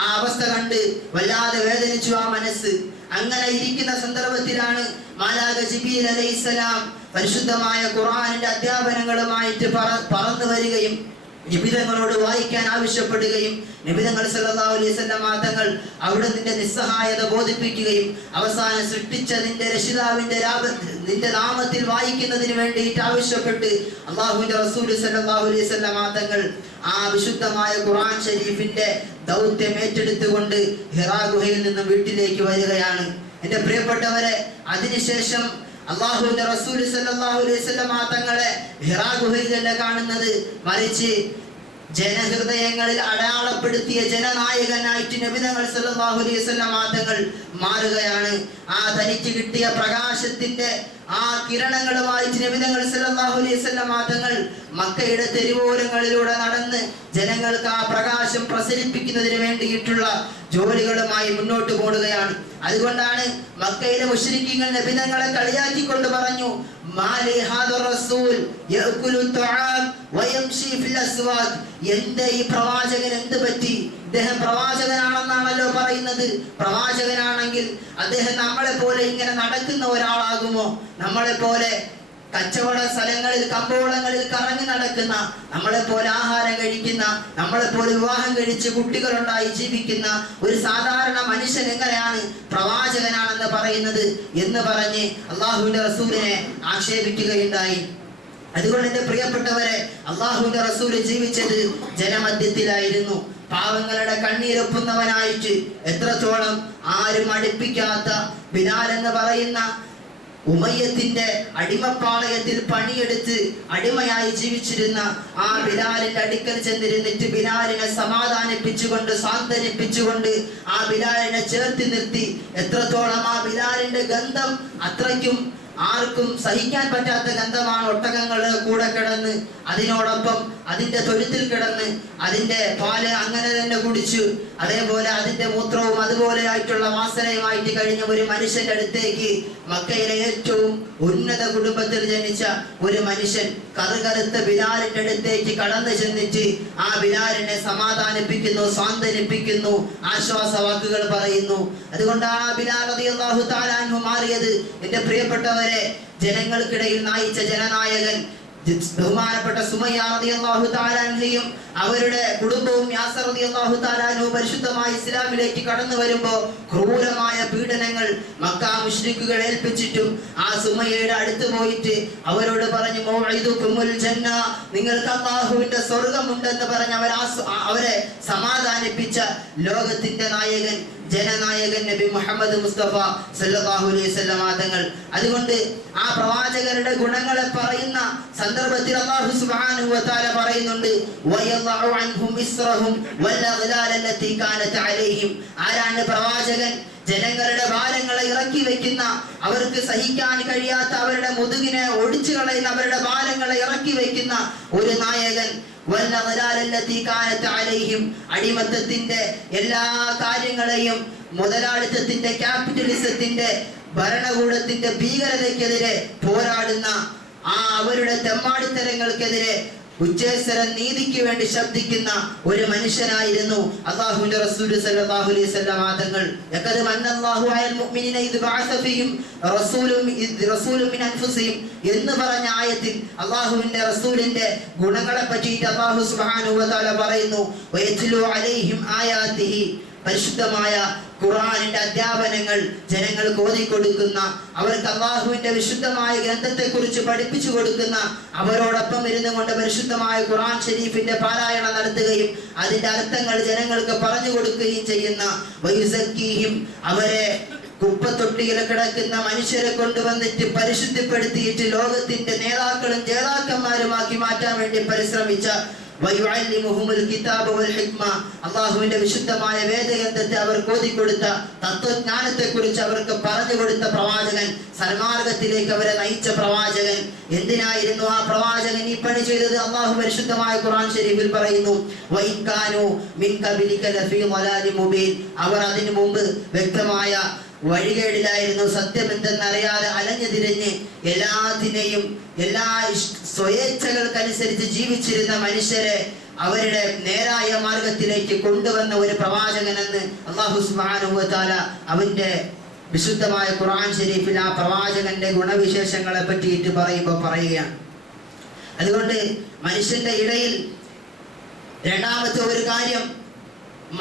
ആ അവസ്ഥ കണ്ട് വല്ലാതെ വേദനിച്ചു ആ മനസ്സ്. അങ്ങനെ ഇരിക്കുന്ന സന്ദർഭത്തിലാണ് മാലാക ജിബ്രീൽ അലൈഹിസ്സലാം പരിശുദ്ധമായ ഖുർആനിന്റെ അധ്യാപനങ്ങളുമായിട്ട് പറന്നു വരികയും നബി തങ്ങളോട് വായിക്കാൻ ആവശ്യപ്പെടുകയും നബി തങ്ങൾ സല്ലല്ലാഹു അലൈഹി വസല്ലം തങ്ങൾ അവിടെ നിന്റെ നിസ്സഹായത ബോധിപ്പിക്കുകയും അവസാനം സൃഷ്ടിച്ച നിന്റെ രക്ഷിതാവിന്റെ നിന്റെ നാമത്തിൽ വായിക്കുന്നതിന് വേണ്ടിയിട്ട് ആവശ്യപ്പെട്ട് അല്ലാഹുവിന്റെ റസൂൽ സല്ലല്ലാഹു അലൈഹി വസല്ലം തങ്ങൾ ആ വിശുദ്ധമായ ഖുർആൻ ഷരീഫിന്റെ ദൗത്യം ഏറ്റെടുത്തുകൊണ്ട് ഹിറാ ഗുഹയിൽ നിന്നും വീട്ടിലേക്ക് വരികയാണ്. എൻ്റെ പ്രിയപ്പെട്ടവരെ, അതിനുശേഷം അല്ലാഹുവിന്റെ റസൂൽ സല്ലല്ലാഹു അലൈഹി വസല്ലം തങ്ങളെ ഹിറാ ഗുഹയിലല്ല കാണുന്നത്, മറിച്ച് ജനഹൃദയങ്ങളിൽ അടയാളപ്പെടുത്തിയ ജനനായകനായിട്ട് നബി തങ്ങൾ സല്ലല്ലാഹു അലൈഹി വസല്ലം തങ്ങൾ മാറുകയാണ്. ആ തനിക്ക് കിട്ടിയ പ്രകാശത്തിന്റെ ആ കിരണങ്ങളുമായിട്ട് നബി തങ്ങൾ സല്ലല്ലാഹു അലൈഹി വസല്ലം തങ്ങൾ മക്കയുടെ തെരുവോരങ്ങളിലൂടെ നടന്ന് ജനങ്ങൾക്ക് ആ പ്രകാശം പ്രസരിപ്പിക്കുന്നതിന് വേണ്ടിയിട്ടുള്ള ജോലികളുമായി മുന്നോട്ട് പോവുകയാണ്. അതുകൊണ്ടാണ് മക്കയിലെ മുശ്രിക്കീങ്ങൾ നബി തങ്ങളെ കളിയാക്കിക്കൊണ്ട് പറഞ്ഞു, എന്റെ ഈ പ്രവാചകൻ എന്ത് പറ്റി? ഇദ്ദേഹം പ്രവാചകനാണെന്നാണല്ലോ പറയുന്നത്. പ്രവാചകനാണെങ്കിൽ അദ്ദേഹം നമ്മളെ പോലെ ഇങ്ങനെ നടക്കുന്ന ഒരാളാകുമോ? നമ്മളെ പോലെ കച്ചവട സ്ഥലങ്ങളിൽ കമ്പോളങ്ങളിൽ കറങ്ങി നടക്കുന്ന, നമ്മളെപ്പോലെ ആഹാരം കഴിക്കുന്ന, നമ്മളെപ്പോലെ വിവാഹം കഴിച്ച് കുട്ടികളുണ്ടായി ജീവിക്കുന്ന ഒരു സാധാരണ മനുഷ്യൻ എങ്ങനെയാണ് പ്രവാചകനാണെന്ന് പറയുന്നത് എന്ന് പറഞ്ഞ് അള്ളാഹുവിന്റെ റസൂലിനെ ആക്ഷേപിക്കുകയുണ്ടായി. അതുകൊണ്ട് എന്റെ പ്രിയപ്പെട്ടവരെ, അള്ളാഹുവിന്റെ റസൂല് ജീവിച്ചത് ജനമധ്യത്തിലായിരുന്നു. പാവങ്ങളുടെ കണ്ണീരൊപ്പുന്നവനായിട്ട് എത്രത്തോളം ആരും അടുപ്പിക്കാത്ത ബിലാൽ എന്ന് പറയുന്ന ഉമയ്യത്തിന്റെ അടിമപ്പാളയത്തിൽ പണിയെടുത്ത് അടിമയായി ജീവിച്ചിരുന്ന ആ ബിലാലിന്റെ അടുക്കൽ ചെന്നിരുന്നിട്ട് ബിലാലിനെ സമാധാനിപ്പിച്ചുകൊണ്ട് സാന്ത്വനിപ്പിച്ചുകൊണ്ട് ആ ബിലാലിനെ ചേർത്ത് നിർത്തി. എത്രത്തോളം ആ ബിലാലിന്റെ ഗന്ധം അത്രയ്ക്കും ആർക്കും സഹിക്കാൻ പറ്റാത്ത ഗന്ധമാണ്. ഒട്ടകങ്ങള് കൂടെ കിടന്ന് അതിനോടൊപ്പം അതിന്റെ തൊഴുത്തിൽ കിടന്ന് അതിന്റെ പാല് അങ്ങനെ തന്നെ കുടിച്ചു, അതേപോലെ അതിന്റെ മൂത്രവും അതുപോലെ ആയിട്ടുള്ള വാസനയുമായിട്ട് കഴിഞ്ഞ ഒരു മനുഷ്യന്റെ അടുത്തേക്ക് മക്കയിലെ ഏറ്റവും ഉന്നത കുടുംബത്തിൽ ജനിച്ച ഒരു മനുഷ്യൻ കറുകറുത്ത ബിലാലിന്റെ അടുത്തേക്ക് കടന്നു ചെന്നിട്ട് ആ ബിലാലിനെ സമാധാനിപ്പിക്കുന്നു, സാന്ത്വനിപ്പിക്കുന്നു, ആശ്വാസവാക്കുകൾ പറയുന്നു. അതുകൊണ്ട് ആ ബിലാൽ റളിയല്ലാഹു തആല അൻഹു മാറിയത് എന്റെ പ്രിയപ്പെട്ടവരെ ജനങ്ങൾക്കിടയിൽ നയിച്ച ജനനായകൻ ബഹുമാനപ്പെട്ട സുമയ്യ റളിയല്ലാഹു തആല അൻഹയും അവരുടെ കുടുംബവും യാസർ റളിയല്ലാഹു തആല അൻഹു പരിശുദ്ധമായ ഇസ്ലാമിലേക്ക് കടന്നു വരുമ്പോൾ ക്രൂരമായ പീഡനങ്ങൾ മക്ക മുശ്രിക്കുകൾ ഏൽപ്പിച്ചിട്ടും ആ സുമയ്യയുടെ അടുത്ത് പോയിട്ട് അവരോട് പറഞ്ഞു, മൗഇദുകുമുൽ ജന്ന, നിങ്ങൾക്ക് അല്ലാഹുവിന്റെ സ്വർഗ്ഗമുണ്ടെന്ന് പറഞ്ഞ് അവരെ സമാധാനിപ്പിച്ച ലോകത്തിന്റെ നായകൻ, ജനനായകൻ നബി മുഹമ്മദ് മുസ്തഫ സല്ലല്ലാഹു അലൈഹി വസല്ലം തങ്ങൾ. അതുകൊണ്ട് ആ പ്രവാചകരുടെ ഗുണങ്ങളെ പറയുന്ന സന്ദർഭത്തിൽ അല്ലാഹു സുബ്ഹാനഹു വ തആല പറയുന്നുണ്ട്, വയളഉ അൻഹും ഇസ്റഹും വൽഅഗ്ലാൽ അല്ലതി കാനത് അലൈഹിം. ആരാണ് പ്രവാചകൻ? ജനങ്ങളുടെ ഭാരങ്ങളെ ഇറക്കി വെക്കുന്ന, അവർക്ക് സഹിക്കാൻ കഴിയാത്ത അവരുടെ മുതുകിനെ ഒടിച്ചു കളയുന്ന, അവരുടെ ഭാരങ്ങളെ ഇറക്കി വെക്കുന്ന ഒരു നായകൻ. അടിമത്തത്തിന്റെ എല്ലാ കാര്യങ്ങളെയും, മുതലാളിത്തത്തിന്റെ, ക്യാപിറ്റലിസത്തിന്റെ, ഭരണകൂടത്തിന്റെ ഭീകരതയ്ക്കെതിരെ പോരാടുന്ന ആ അവരുടെ തെമ്മാടിത്തരങ്ങൾക്കെതിരെ ഉച്ചേസരം നീതിക്ക് വേണ്ടി ശബ്ദിക്കുന്ന ഒരു മനുഷ്യനായിരുന്നു അല്ലാഹുവിന്റെ റസൂൽ സല്ലല്ലാഹു അലൈഹി വസല്ലം തങ്ങൾ. യഖദ് മന്നല്ലാഹു അലൽ മുഅ്മിനീന ഇദ് ബഅസ ഫീഹിം റസൂലും മിൻ അൻഫുസിഹിം എന്ന് പറഞ്ഞ ആയത്തിൽ അല്ലാഹുവിന്റെ റസൂലിന്റെ ഗുണങ്ങളെ പറ്റിയിട്ട് അല്ലാഹു സുബ്ഹാനഹു വ തആല പറയുന്നു, വയത്ലു അലൈഹിം ആയാതിഹി. പരിശുദ്ധമായ ഖുർആനിന്റെ അധ്യാപനങ്ങൾ ജനങ്ങൾക്ക് ഓതിക്കൊടുക്കുന്ന, അവർക്ക് അല്ലാഹുവിന്റെ വിശുദ്ധമായ ഗ്രന്ഥത്തെ കുറിച്ച് പഠിപ്പിച്ചു കൊടുക്കുന്ന, അവരോടൊപ്പം ഇരുന്നു കൊണ്ട് പരിശുദ്ധമായ ഖുർആൻ ഷരീഫിന്റെ പാരായണം നടത്തുകയും അതിന്റെ അർത്ഥങ്ങൾ ജനങ്ങൾക്ക് പറഞ്ഞു കൊടുക്കുകയും ചെയ്യുന്ന, വയുസക്കീഹിം, അവരെ കുപ്പത്തൊട്ടിയിൽ കിടക്കുന്ന മനുഷ്യരെ കൊണ്ടുവന്നിട്ട് പരിശുദ്ധിപ്പെടുത്തിയിട്ട് ലോകത്തിന്റെ നേതാക്കളും ജേതാക്കന്മാരുമാക്കി മാറ്റാൻ വേണ്ടി പരിശ്രമിച്ച, അള്ളാഹുവിന്റെ വിശുദ്ധമായ വേദഗ്രന്ഥത്തെ അവർക്ക് ഓതിക്കൊടുത്ത, തത്വജ്ഞാനത്തെ കുറിച്ച് അവർക്ക് പറഞ്ഞു കൊടുത്ത പ്രവാചകൻ, സന്മാർഗത്തിലേക്ക് അവരെ നയിച്ച പ്രവാചകൻ. എന്തിനായിരുന്നു ആ പ്രവാചകൻ ഈ പണി ചെയ്തത്? അള്ളാഹു പരിശുദ്ധമായ ഖുർആൻ ശരീഫിൽ പറയുന്നു, അവർ അതിനു മുമ്പ് വ്യക്തമായ വഴികേടിലായിരുന്നു. സത്യം എന്തെന്നറിയാതെ അലഞ്ഞു തിരിഞ്ഞ് എല്ലാത്തിനെയും എല്ലാ സ്വയേച്ഛകൾക്കനുസരിച്ച് ജീവിച്ചിരുന്ന മനുഷ്യരെ അവരുടെ നേരായ മാർഗത്തിലേക്ക് കൊണ്ടുവന്ന ഒരു പ്രവാചകനെന്ന് അല്ലാഹു സുബ്ഹാനഹു വ തആല അവന്റെ വിശുദ്ധമായ ഖുർആൻ ശരീഫിൽ ആ പ്രവാചകന്റെ ഗുണവിശേഷങ്ങളെ പറ്റിയിട്ട് പറയുകയാണ്. അതുകൊണ്ട് മനുഷ്യന്റെ ഇടയിൽ രണ്ടാമത്തെ ഒരു കാര്യം,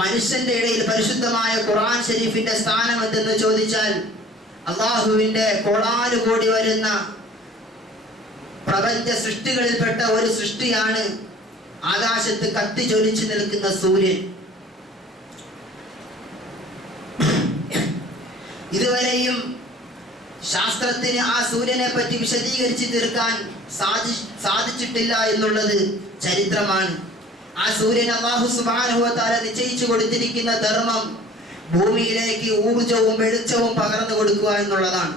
മനുഷ്യന്റെ ഇടയിൽ പരിശുദ്ധമായ ഖുർആൻ ശരീഫിന്റെ സ്ഥാനം എന്തെന്ന് ചോദിച്ചാൽ, അള്ളാഹുവിന്റെ കോടാനുകോടി വരുന്ന പ്രപഞ്ച സൃഷ്ടികളിൽപ്പെട്ട ഒരു സൃഷ്ടിയാണ് ആകാശത്ത് കത്തി ജ്വലിച്ചു നിൽക്കുന്ന സൂര്യൻ. ഇതുവരെയും ശാസ്ത്രത്തിന് ആ സൂര്യനെ പറ്റി വിശദീകരിച്ചു തീർക്കാൻ സാധിച്ചിട്ടില്ല എന്നുള്ളത് ചരിത്രമാണ്. ആ സൂര്യൻ അല്ലാഹു സുബ്ഹാനഹു വ തആല നിശ്ചയിച്ചു കൊടുത്തിരിക്കുന്ന ധർമ്മം ഭൂമിയിലേക്ക് ഊർജവും വെളിച്ചവും പകർന്നു കൊടുക്കുക എന്നുള്ളതാണ്.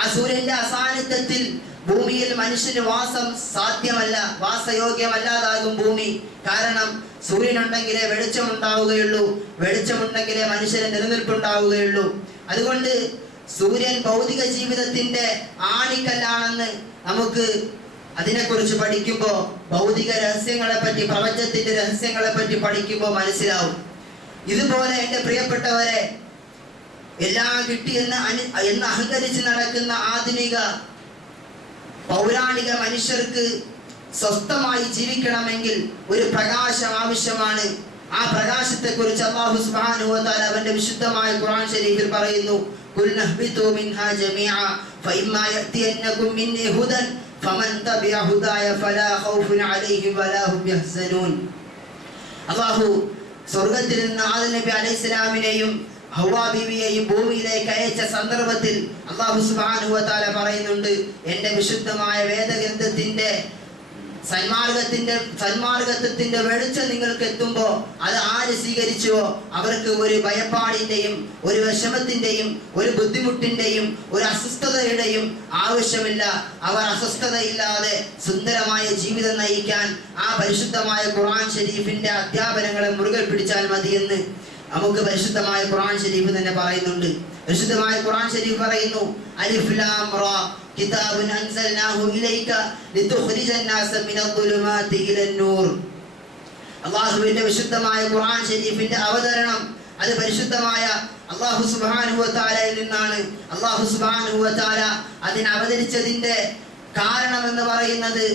ആ സൂര്യന്റെ അസാന്നിധ്യത്തിൽ ഭൂമിയിൽ മനുഷ്യന് വാസം സാധ്യമല്ല, വാസയോഗ്യമല്ലാതാകും ഭൂമി. കാരണം സൂര്യനുണ്ടെങ്കിലേ വെളിച്ചമുണ്ടാവുകയുള്ളൂ, വെളിച്ചമുണ്ടെങ്കിലേ മനുഷ്യന് നിലനിൽപ്പുണ്ടാവുകയുള്ളൂ. അതുകൊണ്ട് സൂര്യൻ ഭൗതിക ജീവിതത്തിന്റെ ആണിക്കല്ലാണെന്ന് നമുക്ക് അതിനെക്കുറിച്ച് പഠിക്കുമ്പോൾ, ഭൗതിക രഹസ്യങ്ങളെ പറ്റി, പ്രപഞ്ചത്തിന്റെ രഹസ്യങ്ങളെ പറ്റി പഠിക്കുമ്പോൾ മനസ്സിലാവും. ഇതുപോലെ എൻ്റെ പ്രിയപ്പെട്ടവരെ, എല്ലാം കിട്ടിയെന്ന് അഹങ്കരിച്ച് നടക്കുന്ന ആധുനിക പൗരാണിക മനുഷ്യർക്ക് സ്വസ്ഥമായി ജീവിക്കണമെങ്കിൽ ഒരു പ്രകാശം ആവശ്യമാണ്. ആ പ്രകാശത്തെ കുറിച്ച് അല്ലാഹു സുബ്ഹാനഹു വ തആല അവന്റെ വിശുദ്ധമായ ഖുർആൻ ശരീഫിൽ പറയുന്നു, ഖുൽ നഹ്ബിതു മിൻഹാ ജമീഅ ഫഇമ്മാ യഅതിയന്നകും മിന്നി ഹുദൻ ഫമൻ തബിഅ ഹുദായ ഫലാ ഖൗഫുൻ അലൈഹിം വലാ ഹും യഹ്സനൂൻ. അല്ലാഹു സ്വർഗ്ഗത്തിൽ നിന്ന് ആദം നബി അലൈഹിസ്സലാമിനെയും ഹവ്വാ ബീവിയെയും ഭൂമിയിലേക്ക് അയച്ച സന്ദർഭത്തിൽ അല്ലാഹു സുബ്ഹാനഹു വ തആല പറയുന്നുണ്ട്, എൻ്റെ വിശുദ്ധമായ വേദഗ്രന്ഥത്തിന്റെ സന്മാർഗത്വത്തിന്റെ വെളിച്ചം നിങ്ങൾക്ക് എത്തുമ്പോൾ അത് ആര് സ്വീകരിച്ചുവോ അവർക്ക് ഒരു ഭയപ്പാടിന്റെയും ഒരു വിഷമത്തിന്റെയും ഒരു ബുദ്ധിമുട്ടിന്റെയും ഒരു അസ്വസ്ഥതയുടെയും ആവശ്യമില്ല. അവർ അസ്വസ്ഥതയില്ലാതെ സുന്ദരമായ ജീവിതം നയിക്കാൻ ആ പരിശുദ്ധമായ ഖുർആൻ ശരീഫിന്റെ അധ്യാപനങ്ങളെ മുറുകെ പിടിച്ചാൽ മതിയെന്ന് നമുക്ക് പരിശുദ്ധമായ ഖുർആൻ ശരീഫ് തന്നെ പറയുന്നുണ്ട്. പരിശുദ്ധമായ ഖുർആൻ ശരീഫ് പറയുന്നു, അലിഫ് ലാം റാ കിതാബുൻ അൻസൽനാഹു ഇലൈക ലിതുഖ്രിജൻ നാസ മിനദ്ദുലുമാതി ഇലന്നൂർ. അല്ലാഹുവിന്റെ വിശുദ്ധമായ ഖുർആൻ ശരീഫിന്റെ അവതരണം അത് പരിശുദ്ധമായ അല്ലാഹു സുബ്ഹാനഹു വ തആലയിൽ നിന്നാണ്. അല്ലാഹു സുബ്ഹാനഹു വ തആല അതിനെ അവതരിച്ചതിന്റെ കാരണം എന്ന് പറയുന്നത്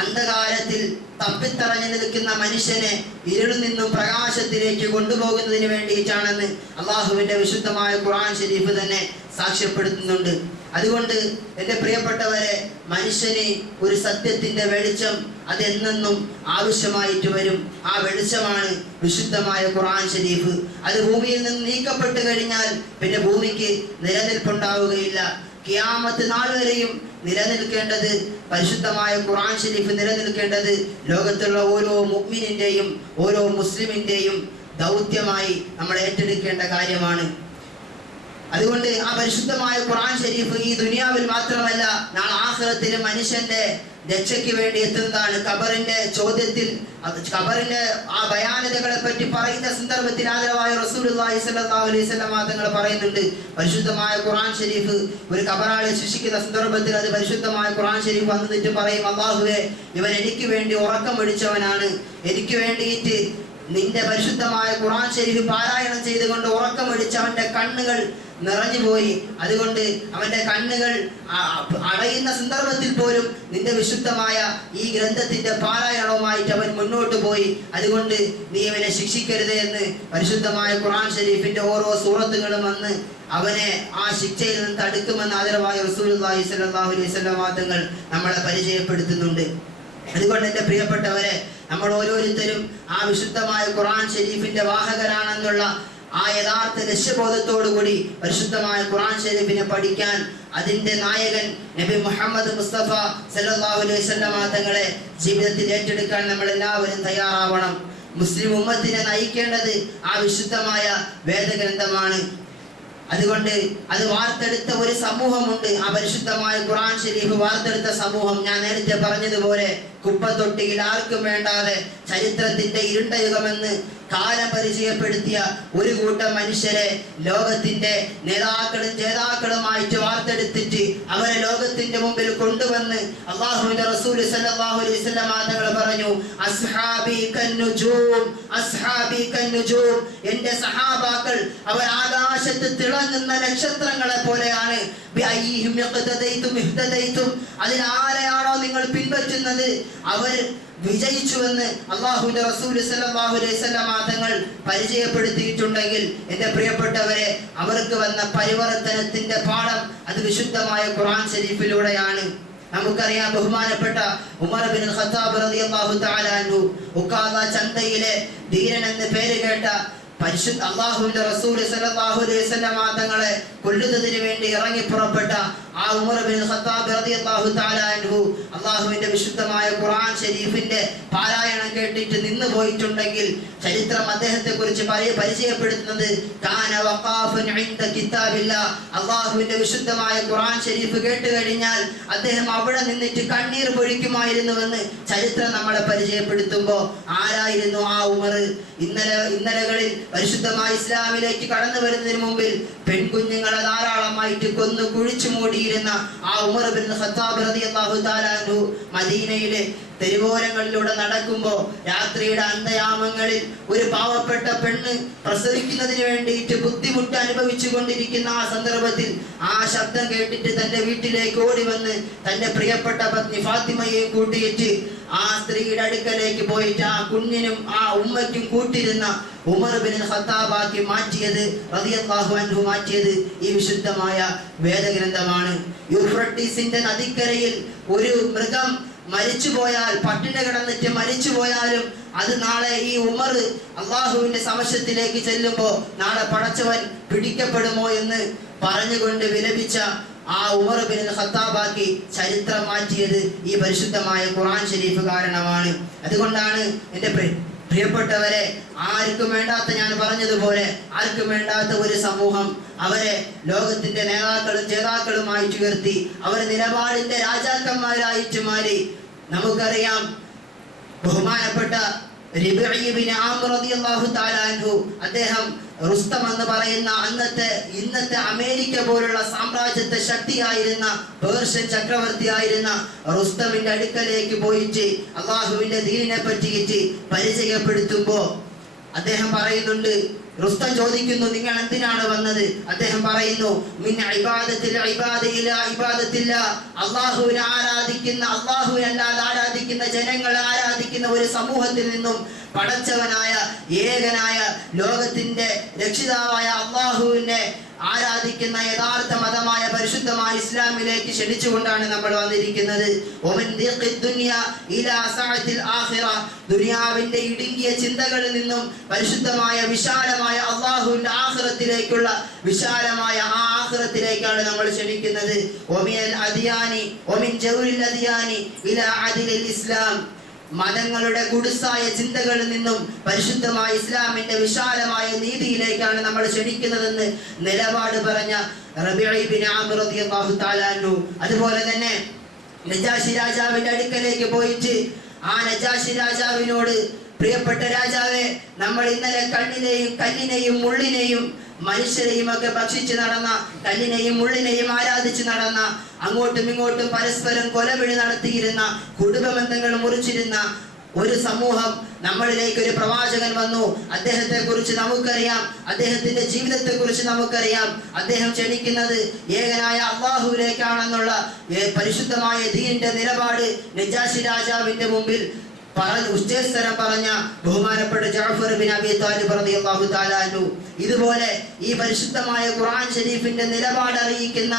അന്ധകാരത്തിൽ തപ്പിത്തറഞ്ഞു നിൽക്കുന്ന മനുഷ്യനെ ഇരുളിൽ നിന്നും പ്രകാശത്തിലേക്ക് കൊണ്ടുപോകുന്നതിന് വേണ്ടിയിട്ടാണെന്ന് അള്ളാഹുവിന്റെ വിശുദ്ധമായ ഖുർആൻ ശരീഫ് തന്നെ സാക്ഷ്യപ്പെടുത്തുന്നുണ്ട്. അതുകൊണ്ട് എൻ്റെ പ്രിയപ്പെട്ടവരെ, മനുഷ്യന് ഒരു സത്യത്തിന്റെ വെളിച്ചം അതെന്നും ആവശ്യമായിട്ട് വരും. ആ വെളിച്ചമാണ് വിശുദ്ധമായ ഖുർആൻ ശരീഫ്. അത് ഭൂമിയിൽ നിന്ന് നീക്കപ്പെട്ട് കഴിഞ്ഞാൽ പിന്നെ ഭൂമിക്ക് നിലനിൽപ്പുണ്ടാവുകയില്ല. ഖിയാമത്ത് നാൾ വരെയും നിലനിൽക്കേണ്ടത് പരിശുദ്ധമായ ഖുർആൻ ശരീഫ് നിലനിൽക്കേണ്ടത് ലോകത്തുള്ള ഓരോ മുഅ്മിനിന്റെയും ഓരോ മുസ്ലിമിന്റെയും ദൗത്യമായി നമ്മൾ ഏറ്റെടുക്കേണ്ട കാര്യമാണ്. അതുകൊണ്ട് ആ പരിശുദ്ധമായ ഖുർആൻ ശരീഫ് ഈ ദുനിയാവിൽ മാത്രമല്ല നാളെ ആഖിറത്തിൽ മനുഷ്യന്റെ രക്ഷയ്ക്ക് വേണ്ടി എത്തുന്നതാണ്. ഖബറിന്റെ ചോദ്യത്തിൽ ഖബറിന്റെ ആ ഭയാനതകളെ പറ്റി പറയുന്ന സന്ദർഭത്തിൽ ആദരവായ റസൂലുള്ളാഹി സ്വല്ലല്ലാഹു അലൈഹി വസല്ലം തങ്ങൾ പറയുന്നുണ്ട്, പരിശുദ്ധമായ ഖുർആൻ ശരീഫ് ഒരു ഖബറാളെ ശിക്ഷിക്കുന്ന സന്ദർഭത്തിൽ അത് പരിശുദ്ധമായ ഖുർആൻ ശരീഫ് വന്നിട്ട് പറയും, അല്ലാഹുവേ, ഇവൻ എനിക്ക് വേണ്ടി ഉറക്കം പിടിച്ചവനാണ്, എനിക്ക് വേണ്ടിയിട്ട് നിന്റെ പരിശുദ്ധമായ ഖുർആൻ ശരീഫ് പാരായണം ചെയ്തുകൊണ്ട് ഉറക്കം പിടിച്ച് അവന്റെ കണ്ണുകൾ നിറഞ്ഞുപോയി. അതുകൊണ്ട് അവന്റെ കണ്ണുകൾ അടയുന്ന സന്ദർഭത്തിൽ പോലും നിന്റെ വിശുദ്ധമായ ഈ ഗ്രന്ഥത്തിന്റെ പാരായണവുമായിട്ട് അവൻ മുന്നോട്ട് പോയി. അതുകൊണ്ട് നീ അവനെ ശിക്ഷിക്കരുത് എന്ന് പരിശുദ്ധമായ ഖുർആൻ ശരീഫിന്റെ ഓരോ സൂറത്തുകളും വന്ന് അവനെ ആ ശിക്ഷയിൽ നിന്ന് തടുക്കുമെന്ന് ആദരവായ റസൂലുള്ളാഹി സ്വല്ലല്ലാഹു അലൈഹി വസല്ലം തങ്ങൾ നമ്മളെ പരിചയപ്പെടുത്തുന്നുണ്ട്. അതുകൊണ്ട് എൻ്റെ പ്രിയപ്പെട്ടവരെ, നമ്മൾ ഓരോരുത്തരും ആ വിശുദ്ധമായ ഖുർആൻ ശരീഫിന്റെ വാഹകരാണെന്നുള്ള ആ യഥാർത്ഥ ലക്ഷ്യബോധത്തോടുകൂടി പരിശുദ്ധമായ ഖുർആൻ ശരീഫിനെ പഠിക്കാൻ അതിന്റെ നായകൻ നബി മുഹമ്മദ് മുസ്തഫ സല്ലല്ലാഹു അലൈഹി വസല്ലം തങ്ങളെ ജീവിതത്തിൽ ഏറ്റെടുക്കാൻ നമ്മൾ എല്ലാവരും തയ്യാറാവണം. മുസ്ലിം ഉമ്മത്തിനെ നയിക്കേണ്ടത് ആ വിശുദ്ധമായ വേദഗ്രന്ഥമാണ്. അതുകൊണ്ട് അത് വാർത്തെടുത്ത ഒരു സമൂഹമുണ്ട്, ആ പരിശുദ്ധമായ ഖുർആൻ ശരീഫ് വാർത്തെടുത്ത സമൂഹം. ഞാൻ നേരത്തെ പറഞ്ഞതുപോലെ കുപ്പത്തൊട്ടിയിൽ ആർക്കും വേണ്ടാതെ ചരിത്രത്തിന്റെ ഇരുണ്ട യുഗമെന്ന് കാലം പരിചയപ്പെടുത്തിയ ഒരു കൂട്ടം മനുഷ്യരെ ലോകത്തിന്റെ നേതാക്കളും ജേതാക്കളുമായിട്ട് വാർത്തെടുത്തിട്ട് അവരെ ലോകത്തിന്റെ മുമ്പിൽ കൊണ്ടുവന്ന് അല്ലാഹുവിന്റെ റസൂൽ സല്ലല്ലാഹു അലൈഹി വസല്ലം തങ്ങൾ പറഞ്ഞു, അസ്ഹാബി കന്നുജൂം, അസ്ഹാബി കന്നുജൂം, എൻ്റെ സഹാബാക്കൾ അവർ ആകാശത്ത് തിളങ്ങുന്ന നക്ഷത്രങ്ങളെ പോലെയാണ്. ബിഅയ്യിഹിം യഖ്തദൈതും ഇഹ്തദൈതും, അതിൽ ആരെയാണോ നിങ്ങൾ പിൻപറ്റുന്നത് അവർ വിജയിച്ചുവെന്ന് അല്ലാഹുവിന്റെ റസൂൽ സല്ലല്ലാഹു അലൈഹി വസല്ലം തങ്ങൾ പരിചയപ്പെടുത്തിയിട്ടുണ്ടെങ്കിൽ എൻ്റെ പ്രിയപ്പെട്ടവരെ, അവർക്ക് വന്ന പരിവർത്തനത്തിന്റെ പാഠം അത് വിശുദ്ധമായ ഖുർആൻ ശരീഫിലൂടെയാണ്. നമുക്കറിയാം, ബഹുമാനപ്പെട്ട ഉമർ ബിൻ ഖത്താബ് റളിയല്ലാഹു തആല അൻഹു ഉഖാദ ചന്തയിലെ ധീരൻ എന്ന് പേര് കേട്ട പരിശുദ്ധ അല്ലാഹുവിന്റെ റസൂൽ സല്ലല്ലാഹു അലൈഹി വസല്ലം തങ്ങളെ കൊല്ലുന്നതിന് വേണ്ടി ഇറങ്ങി പുറപ്പെട്ട ആ ഉമർ ബിൻ ഖത്താബ് റളിയല്ലാഹു തആല അൻഹു അല്ലാഹുവിന്റെ വിശുദ്ധമായ ഖുർആൻ ശരീഫിന്റെ പാരായണം കേട്ടിട്ട് നിന്ന് പോയിട്ടുണ്ടെങ്കിൽ ചരിത്രം അദ്ദേഹത്തെ കുറിച്ച് പരിചയപ്പെടുത്തുന്നത് കാന വഖാഫൻ ഇൻദ കിതാബില്ലാഹ്, അല്ലാഹുവിന്റെ വിശുദ്ധമായ ഖുർആൻ ശരീഫ് കേട്ട് കഴിഞ്ഞാൽ അദ്ദേഹം അവിടെ നിന്നിട്ട് കണ്ണീർ പൊഴിക്കുമായിരുന്നുവെന്ന് ചരിത്രം നമ്മളെ പരിചയപ്പെടുത്തുമ്പോൾ ആരായിരുന്നു ആ ഉമർ? ഇന്നലകളിൽ പരിശുദ്ധമായ ഇസ്ലാമിലേക്ക് കടന്നു വരുന്നതിന് മുമ്പിൽ പെൺകുഞ്ഞുങ്ങളെ ധാരാളമായിട്ട് കൊന്നു കുഴിച്ചു മൂടിയിരുന്ന ആ ഉമർ ബിൻ ഖത്താബ് റളിയല്ലാഹു തആല അൻഹു മദീനയിലെ തെരുവോരങ്ങളിലൂടെ നടക്കുമ്പോൾ രാത്രിയുടെ അന്തയാമങ്ങളിൽ ഒരു പാവപ്പെട്ട പെണ്ണ് പ്രസവിക്കുന്നതിന് വേണ്ടിയിട്ട് ബുദ്ധിമുട്ട് അനുഭവിച്ചു കൊണ്ടിരിക്കുന്ന ആ സന്ദർഭത്തിൽ ആ ശബ്ദം കേട്ടിട്ട് തന്റെ വീട്ടിലേക്ക് ഓടി വന്ന് തന്റെ പ്രിയപ്പെട്ട പത്നി ഫാത്തിമയെയും കൂട്ടിയിട്ട് ആ സ്ത്രീയുടെ അടുക്കലേക്ക് പോയിട്ട് ആ കുഞ്ഞിനും ആ ഉമ്മയ്ക്കും കൂട്ടിരുന്ന ഉമർ ബിൻ ഖത്താബാക്കി മാറ്റിയത് റളിയല്ലാഹു അൻഹു മാറ്റിയത് ഈ വിശുദ്ധമായ വേദഗ്രന്ഥമാണ്. യൂഫ്രട്ടീസിന്റെ നദിക്കരയിൽ ഒരു മൃഗം മരിച്ചുപോയാൽ, പട്ടിണി കിടന്നിട്ട് മരിച്ചുപോയാലും അത് നാളെ ഈ ഉമർ അള്ളാഹുവിന്റെ സമക്ഷത്തിലേക്ക് ചെല്ലുമ്പോൾ നാളെ പടച്ചവൻ പിടിക്കപ്പെടുമോ എന്ന് പറഞ്ഞുകൊണ്ട് വിലപിച്ച ആ ഉമർ ബിൻ ഖത്താബാക്കി ചരിത്രം മാറ്റിയത് ഈ പരിശുദ്ധമായ ഖുർആൻ ശരീഫ് കാരണമാണ്. അതുകൊണ്ടാണ് എൻ്റെ പ്രിയപ്പെട്ടവരെ, ആർക്കും വേണ്ടാത്ത, ഞാൻ പറഞ്ഞതുപോലെ ആർക്കും വേണ്ടാത്ത ഒരു സമൂഹം അവരെ ലോകത്തിന്റെ നേതാക്കളും ജേതാക്കളുമായി ഉയർത്തി അവർ നിലപാടിന്റെ രാജാക്കന്മാരായിട്ട് മാറി. നമുക്കറിയാം, ബഹുമാനപ്പെട്ട റിബഈ ബിൻ ആമിർ റളിയല്ലാഹു തആല അൻഹു, അദ്ദേഹം റുസ്തം എന്ന് പറയുന്ന ഇന്നത്തെ അമേരിക്ക പോലുള്ള സാമ്രാജ്യത്തെ ശക്തിയായിരുന്ന പേർഷ്യൻ ചക്രവർത്തിയായിരുന്ന റുസ്തമിന്റെ അടുക്കലേക്ക് പോയിട്ട് അള്ളാഹുവിന്റെ ദീനിനെ പറ്റിയിട്ട് പരിചയപ്പെടുത്തുമ്പോ അദ്ദേഹം പറയുന്നുണ്ട്, റുസ്തം ചോദിക്കുന്നു, നിങ്ങൾ എന്തിനാണ് വന്നത്? അദ്ദേഹം പറയുന്നു, മിൻ ഇബാദത്തിൽ ഇബാദത്തില്ല, അള്ളാഹുവിനെ ആരാധിക്കുന്ന, അള്ളാഹുവിനല്ലാതെ ആരാധിക്കുന്ന ജനങ്ങളെ ആരാധിക്കുന്ന ഒരു സമൂഹത്തിൽ നിന്നും പടച്ചവനായ ഏകനായ ലോകത്തിന്റെ രക്ഷിതാവായ അള്ളാഹുവിനെ ആരാധിക്കുന്ന യഥാർത്ഥ മതമായ പരിശുദ്ധമായ ഇസ്ലാമിലേക്ക് ക്ഷണിച്ചുകൊണ്ടാണ് നമ്മൾ വന്നിരിക്കുന്നത്. ദുനിയാവിന്റെ ഇടുങ്ങിയ ചിന്തകളിൽ നിന്നും പരിശുദ്ധമായ വിശാലമായ അള്ളാഹുവിന്റെ ആഖിറത്തിലേക്കുള്ള വിശാലമായ ആ ആഖിറത്തിലേക്കാണ് നമ്മൾ ക്ഷണിക്കുന്നത്. ഇസ്ലാം, മതങ്ങളുടെ കുടുസായ ചിന്തകളിൽ നിന്നും പരിശുദ്ധമായ ഇസ്ലാമിന്റെ വിശാലമായ നീതിയിലേക്കാണ് നമ്മൾ ക്ഷണിക്കുന്നതെന്ന് നിലപാട് പറഞ്ഞ റബീഉ ബിൻ ആമിർ റളിയല്ലാഹു തആല അൻഹു. അതുപോലെ തന്നെ നജാശി രാജാവിന്റെ അടുക്കലേക്ക് പോയിട്ട് ആ നജാശി രാജാവിനോട്, പ്രിയപ്പെട്ട രാജാവേ, നമ്മൾ ഇന്നലെ കല്ലിനെയും മുള്ളിനെയും മനുഷ്യരെയും ഒക്കെ ഭക്ഷിച്ച് നടന്ന, കല്ലിനെയും മുള്ളിനെയും ആരാധിച്ച് നടന്ന, അങ്ങോട്ടും ഇങ്ങോട്ടും പരസ്പരം കൊലവിളി നടത്തിയിരുന്ന, കുടുംബബന്ധങ്ങൾ മുറിച്ചിരുന്ന ഒരു സമൂഹം, നമ്മളിലേക്ക് ഒരു പ്രവാചകൻ വന്നു. അദ്ദേഹത്തെ കുറിച്ച് നമുക്കറിയാം, അദ്ദേഹത്തിന്റെ ജീവിതത്തെ കുറിച്ച് നമുക്കറിയാം. അദ്ദേഹം ക്ഷണിക്കുന്നത് ഏകനായ അള്ളാഹുവിലേക്കാണെന്നുള്ള പരിശുദ്ധമായ ദീനിന്റെ നിലപാട് നജാശി രാജാവിന്റെ മുമ്പിൽ ഉച്ചസ്ഥരം പറഞ്ഞ ബഹുമാനപ്പെട്ട ജഅഫർ ബിൻ അബി താലിബ് റളിയല്ലാഹു തആല അൻഹു. ഇതുപോലെ ഈ പരിശുദ്ധമായ ഖുർആൻ ശരീഫിന്റെ നിലപാട് അറിയിക്കുന്ന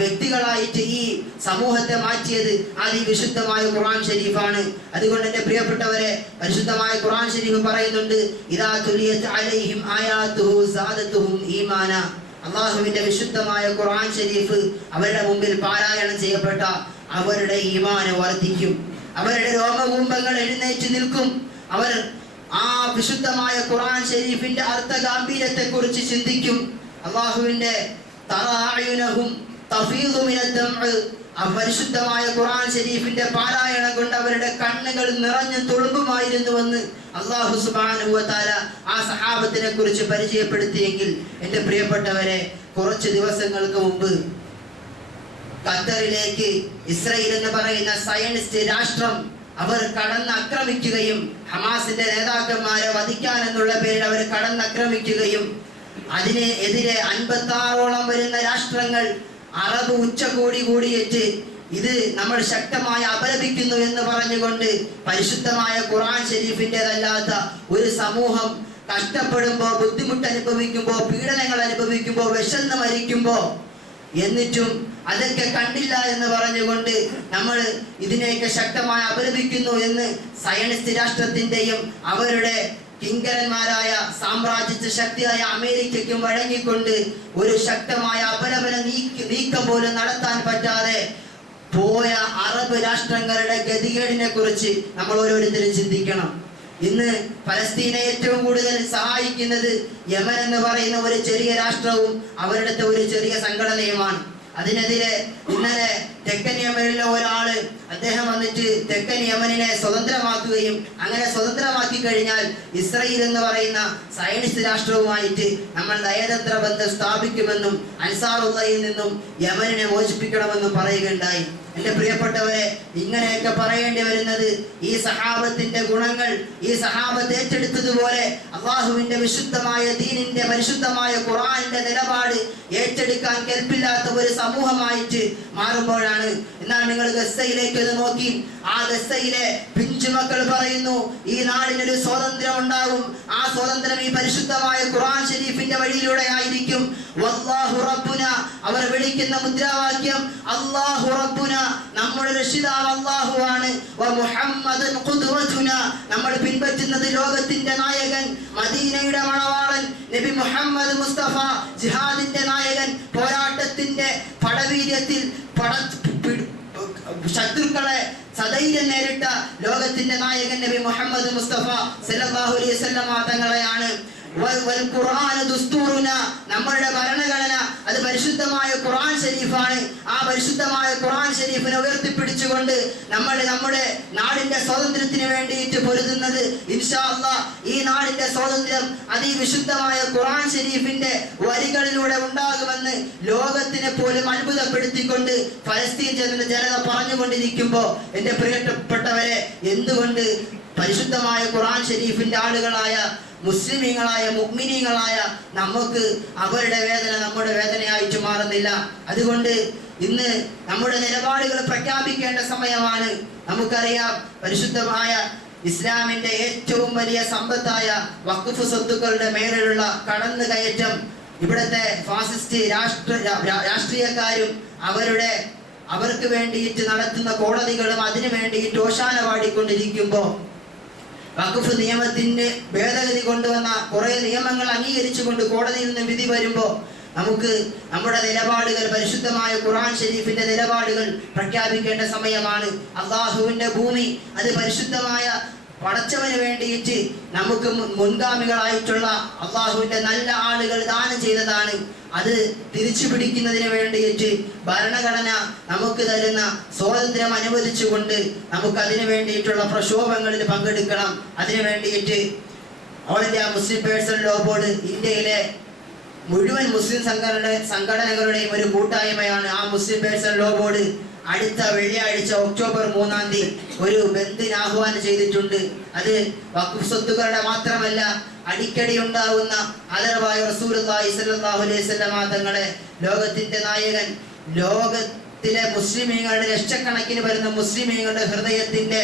വ്യക്തികളായിട്ട് ഈ സമൂഹത്തെ മാറ്റിയത് അത് ഈ വിശുദ്ധമായ ഖുർആൻ ശരീഫാണ്. അതുകൊണ്ട് എൻ്റെ പ്രിയപ്പെട്ടവരെ, പരിശുദ്ധമായ ഖുർആൻ ശരീഫ് പറയുന്നുണ്ട്, ഇദാ തുലിയത് അലൈഹിം ആയാതുഹു സാദതുഹും ഈമാന. അല്ലാഹുവിന്റെ വിശുദ്ധമായ ഖുർആൻ ശരീഫ് അവരുടെ മുമ്പിൽ പാരായണം ചെയ്യപ്പെട്ട അവരുടെ ഈമാൻ വർദ്ധിക്കും, അവരുടെ രോമകൂപങ്ങൾ എഴുന്നേറ്റ് നിൽക്കും. അവർ ആ വിശുദ്ധമായ ഖുർആൻ ശരീഫിന്റെ അർത്ഥ ഗാംഭീര്യത്തെ കുറിച്ച് ചിന്തിക്കും. അല്ലാഹുവിന്റെ പരിശുദ്ധമായ ഖുർആൻ ശരീഫിന്റെ പാരായണം കൊണ്ട് അവരുടെ കണ്ണുകൾ നിറഞ്ഞു തുളുമ്പുമായിരുന്നുവെന്ന് അല്ലാഹു സുബ്ഹാനഹു വ തആല ആ സഹാബത്തിനെ കുറിച്ച് പരിചയപ്പെടുത്തിയെങ്കിൽ, എൻ്റെ പ്രിയപ്പെട്ടവരെ, കുറച്ച് ദിവസങ്ങൾക്ക് മുമ്പ് ഖത്തറിലേക്ക് ഇസ്രായേൽ എന്ന് പറയുന്ന സയനിസ്റ്റ് രാഷ്ട്രം അവർ കടന്നാക്രമിക്കുകയും ഹമാസിന്റെ നേതാക്കന്മാരെ വധിക്കാനെന്നുള്ള പേരിൽ അവർ കടന്നാക്രമിക്കുകയും അതിന് എതിരെ 56ഓളം വരുന്ന രാഷ്ട്രങ്ങൾ അറബ് ഉച്ചകോടി കൂടിയിട്ട് ഇത് നമ്മൾ ശക്തമായി അപലപിക്കുന്നു എന്ന് പറഞ്ഞുകൊണ്ട് പരിശുദ്ധമായ ഖുർആൻ ശരീഫിൻ്റെതല്ലാത്ത ഒരു സമൂഹം കഷ്ടപ്പെടുമ്പോ, ബുദ്ധിമുട്ട് അനുഭവിക്കുമ്പോ, പീഡനങ്ങൾ അനുഭവിക്കുമ്പോ, വിശന്ന് മരിക്കുമ്പോ, എന്നിട്ടും അതൊക്കെ കണ്ടില്ല എന്ന് പറഞ്ഞുകൊണ്ട് നമ്മൾ ഇതിനെയൊക്കെ ശക്തമായി അപലപിക്കുന്നു എന്ന് സയനിസ്റ്റ് രാഷ്ട്രത്തിന്റെയും അവരുടെ കിങ്കരന്മാരായ സാമ്രാജ്യ ശക്തിയായ അമേരിക്കയ്ക്കും വഴങ്ങിക്കൊണ്ട് ഒരു ശക്തമായ അപലപന നീക്കം പോലും നടത്താൻ പറ്റാതെ പോയ അറബ് രാഷ്ട്രങ്ങളുടെ ഗതികേടിനെ കുറിച്ച് നമ്മൾ ഓരോരുത്തരും ചിന്തിക്കണം. ഇന്ന് പലസ്തീനെ ഏറ്റവും കൂടുതൽ സഹായിക്കുന്നത് യമൻ എന്ന് പറയുന്ന ഒരു ചെറിയ രാഷ്ട്രവും അവരുടെ ഒരു ചെറിയ സംഘടനയുമാണ്. അതിനെതിരെ ഇന്നലെ തെക്കൻ യമനിലെ ഒരാള് അദ്ദേഹം വന്നിട്ട് തെക്കൻ യമനിനെ സ്വതന്ത്രമാക്കുകയും അങ്ങനെ സ്വതന്ത്രമാക്കി കഴിഞ്ഞാൽ ഇസ്രയേൽ എന്ന് പറയുന്ന സയനിസ്റ്റ് രാഷ്ട്രവുമായിട്ട് നമ്മൾ നയതന്ത്ര ബന്ധം സ്ഥാപിക്കുമെന്നും അൻസാറുള്ളയിൽ നിന്നും യമനിനെ മോചിപ്പിക്കണമെന്നും പറയുകയുണ്ടായി. എൻ്റെ പ്രിയപ്പെട്ടവരെ, ഇങ്ങനെയൊക്കെ പറയേണ്ടി വരുന്നത് ഈ സഹാബത്തിന്റെ ഗുണങ്ങൾ, ഈ സഹാബത്ത് ഏറ്റെടുത്തതുപോലെ അള്ളാഹുവിന്റെ വിശുദ്ധമായ ദീനിന്റെ പരിശുദ്ധമായ ഖുർആനിന്റെ നിലപാട് ഏറ്റെടുക്കാൻ കെൽപ്പില്ലാത്ത ഒരു സമൂഹമായിട്ട് മാറുമ്പോഴാണ്. എന്നാൽ നിങ്ങൾ ഗസ്സയിലേക്ക് ഒന്ന് നോക്കി, ആ ഗസ്സയിലെ പിഞ്ചുമക്കൾ പറയുന്നു ഈ നാടിനൊരു സ്വാതന്ത്ര്യം ഉണ്ടാകും, ആ സ്വാതന്ത്ര്യം ഈ പരിശുദ്ധമായ ഖുർആൻ ഷരീഫിന്റെ വഴിയിലൂടെ ആയിരിക്കും. വല്ലാഹു റബ്ബുന, അവർ വിളിക്കുന്ന മുദ്രാവാക്യം അല്ലാഹു റബ്ബുന, നമ്മുടെ രക്ഷിതാവ് അല്ലാഹുവാണ്. വ മുഹമ്മദൻ ഖുദ്വതുന, നമ്മൾ പിൻപറ്റുന്നത് ലോകത്തിന്റെ നായകൻ, മദീനയുടെ മണവാളൻ നബി മുഹമ്മദ് മുസ്തഫ, ജിഹാദിന്റെ നായകൻ, പോരാട്ടത്തിന്റെ പടവീര്യത്തിൽ ശത്രുക്കളെ സധൈര്യം നേരിട്ട ലോകത്തിന്റെ നായകൻ നബി മുഹമ്മദ് മുസ്തഫ സല്ലല്ലാഹു അലൈഹി വസല്ലം തങ്ങളെയാണ്. നമ്മളുടെ ഭരണഘടന അത് പരിശുദ്ധമായ ഖുർആൻ ഷരീഫാണ്. ആ പരിശുദ്ധമായ ഖുർആൻ ഷരീഫിനെ ഉയർത്തിപ്പിടിച്ചുകൊണ്ട് നമ്മൾ നമ്മുടെ നാടിന്റെ സ്വാതന്ത്ര്യത്തിന് വേണ്ടിയിട്ട് പൊരുതുന്നത് ഇൻഷാ അല്ലാഹ് ഈ നാടിന്റെ സ്വാതന്ത്ര്യം അത് ഈ വിശുദ്ധമായ ഖുർആൻ ഷരീഫിന്റെ വരികളിലൂടെ ഉണ്ടാകുമെന്ന് ലോകത്തിനെ പോലും അത്ഭുതപ്പെടുത്തിക്കൊണ്ട് ഫലസ്തീൻ ജനത പറഞ്ഞുകൊണ്ടിരിക്കുമ്പോൾ എൻ്റെ പ്രിയപ്പെട്ടവരെ, എന്തുകൊണ്ട് പരിശുദ്ധമായ ഖുർആൻ ഷരീഫിന്റെ ആളുകളായ മുസ്ലിമീങ്ങളായ മുഅ്മിനീങ്ങളായ നമുക്ക് അവരുടെ വേദന നമ്മുടെ വേദനയായിട്ട് മാറുന്നില്ല? അതുകൊണ്ട് ഇന്ന് നമ്മുടെ നിലപാടുകൾ പ്രഖ്യാപിക്കേണ്ട സമയമാണ്. നമുക്കറിയാം, പരിശുദ്ധമായ ഇസ്ലാമിന്റെ ഏറ്റവും വലിയ സമ്പത്തായ വഖഫ് സ്വത്തുക്കളുടെ മേലുള്ള കടന്നുകയറ്റം ഇവിടുത്തെ ഫാസിസ്റ്റ് രാഷ്ട്രീയക്കാരും അവർക്ക് വേണ്ടിയിട്ട് നടത്തുന്ന കോടതികളും അതിനു വേണ്ടിയിട്ട് ഓശാന പാടിക്കൊണ്ടിരിക്കുമ്പോൾ വഖഫ് നിയമത്തിന്റെ ഭേദഗതി കൊണ്ടുവന്ന കുറെ നിയമങ്ങൾ അംഗീകരിച്ചുകൊണ്ട് കോടതിയിൽ നിന്ന് വിധി വരുമ്പോൾ നമുക്ക് നമ്മുടെ നിലപാടുകൾ, പരിശുദ്ധമായ ഖുർആൻ ഷരീഫിന്റെ നിലപാടുകൾ പ്രഖ്യാപിക്കേണ്ട സമയമാണ്. അള്ളാഹുവിന്റെ ഭൂമി അത് പരിശുദ്ധമായ പടച്ചവന് വേണ്ടിയിട്ട് നമുക്ക് മുൻഗാമികളായിട്ടുള്ള അള്ളാഹുവിന്റെ നല്ല ആളുകൾ ദാനം ചെയ്തതാണ്. അത് തിരിച്ചു പിടിക്കുന്നതിന് വേണ്ടിയിട്ട് ഭരണഘടന നമുക്ക് തരുന്ന സ്വാതന്ത്ര്യം അനുവദിച്ചുകൊണ്ട് നമുക്ക് അതിനു വേണ്ടിയിട്ടുള്ള പ്രക്ഷോഭങ്ങളിൽ പങ്കെടുക്കണം. അതിനു വേണ്ടിയിട്ട് all India Muslim person law board ഇന്ത്യയിലെ മുഴുവൻ മുസ്ലിം സംഘടനകളുടെയും ഒരു കൂട്ടായ്മയാണ് ആ മുസ്ലിം പേഴ്സൺ ലോ ബോർഡ്. അടുത്ത വെള്ളിയാഴ്ച ഒക്ടോബർ 3-ാം തീയതി ഒരു ബന്ദിന് ആഹ്വാനം ചെയ്തിട്ടുണ്ട്. അത് വഖഫ് സ്വത്തുക്കളുടെ മാത്രമല്ല, അടിക്കടി ഉണ്ടാകുന്ന ആദരവായ റസൂലുള്ളാഹി സ്വല്ലല്ലാഹു അലൈഹി വസല്ലം തങ്ങളെ, ലോകത്തിന്റെ നായകൻ, ലോകത്തിലെ മുസ്ലിമീങ്ങളുടെ ലക്ഷക്കണക്കിന് വരുന്ന മുസ്ലിമീങ്ങളുടെ ഹൃദയത്തിന്റെ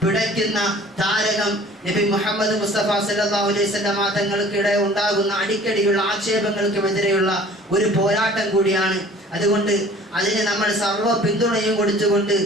പിടയ്ക്കുന്ന താരകം നബി മുഹമ്മദ് മുസ്തഫ സല്ലല്ലാഹു അലൈഹി വസല്ലം തങ്ങൾക്കിടെ ഉണ്ടാകുന്ന അടിക്കടിയുള്ള ആക്ഷേപങ്ങൾക്കുമെതിരെയുള്ള ഒരു പോരാട്ടം കൂടിയാണ്. അതുകൊണ്ട് അതിന് നമ്മൾ സർവ്വ പിന്തുണയും കൊടുത്തുകൊണ്ട്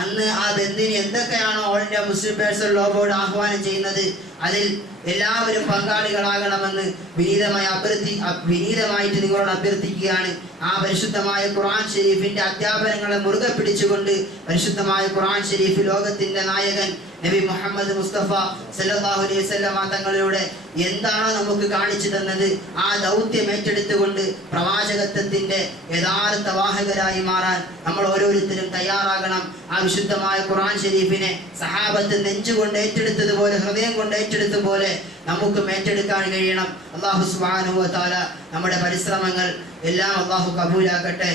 അന്ന് ആ ബന്ദിന് എന്തൊക്കെയാണോ all India Muslim person law board ആഹ്വാനം ചെയ്യുന്നത് അതിൽ എല്ലാവരും പങ്കാളികളാകണമെന്ന് വിനീതമായിട്ട് നിങ്ങളോട് അഭ്യർത്ഥിക്കുകയാണ്. ആ പരിശുദ്ധമായ ഖുർആൻ ഷരീഫിന്റെ അധ്യാപനങ്ങളെ മുറുകെ പിടിച്ചുകൊണ്ട് പരിശുദ്ധമായ ഖുർആൻ ഷരീഫ് ലോകത്തിന്റെ നായകൻ നബി മുഹമ്മദ് മുസ്തഫ സല്ലല്ലാഹു അലൈഹി വസല്ലം തങ്ങളിലൂടെ എന്താണോ നമുക്ക് കാണിച്ചു തന്നത് ആ ദൗത്യം ഏറ്റെടുത്തുകൊണ്ട് പ്രവാചകത്വത്തിന്റെ യഥാർത്ഥ വാഹകരായി മാറാൻ നമ്മൾ ഓരോരുത്തരും തയ്യാറാകണം. ആ വിശുദ്ധമായ ഖുർആൻ ഷരീഫിനെ സഹാബത്ത് നെഞ്ചുകൊണ്ട് ഏറ്റെടുത്തതുപോലെ, ഹൃദയം കൊണ്ട് ഏറ്റെടുത്തതുപോലെ നമുക്കും ഏറ്റെടുക്കാൻ കഴിയണം. അല്ലാഹു സുബ്ഹാനഹു വ തആല നമ്മുടെ പരിശ്രമങ്ങൾ എല്ലാം അല്ലാഹു കബൂലാക്കട്ടെ.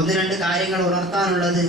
1-2 കാര്യങ്ങൾ ഉണർത്താനുള്ളത്,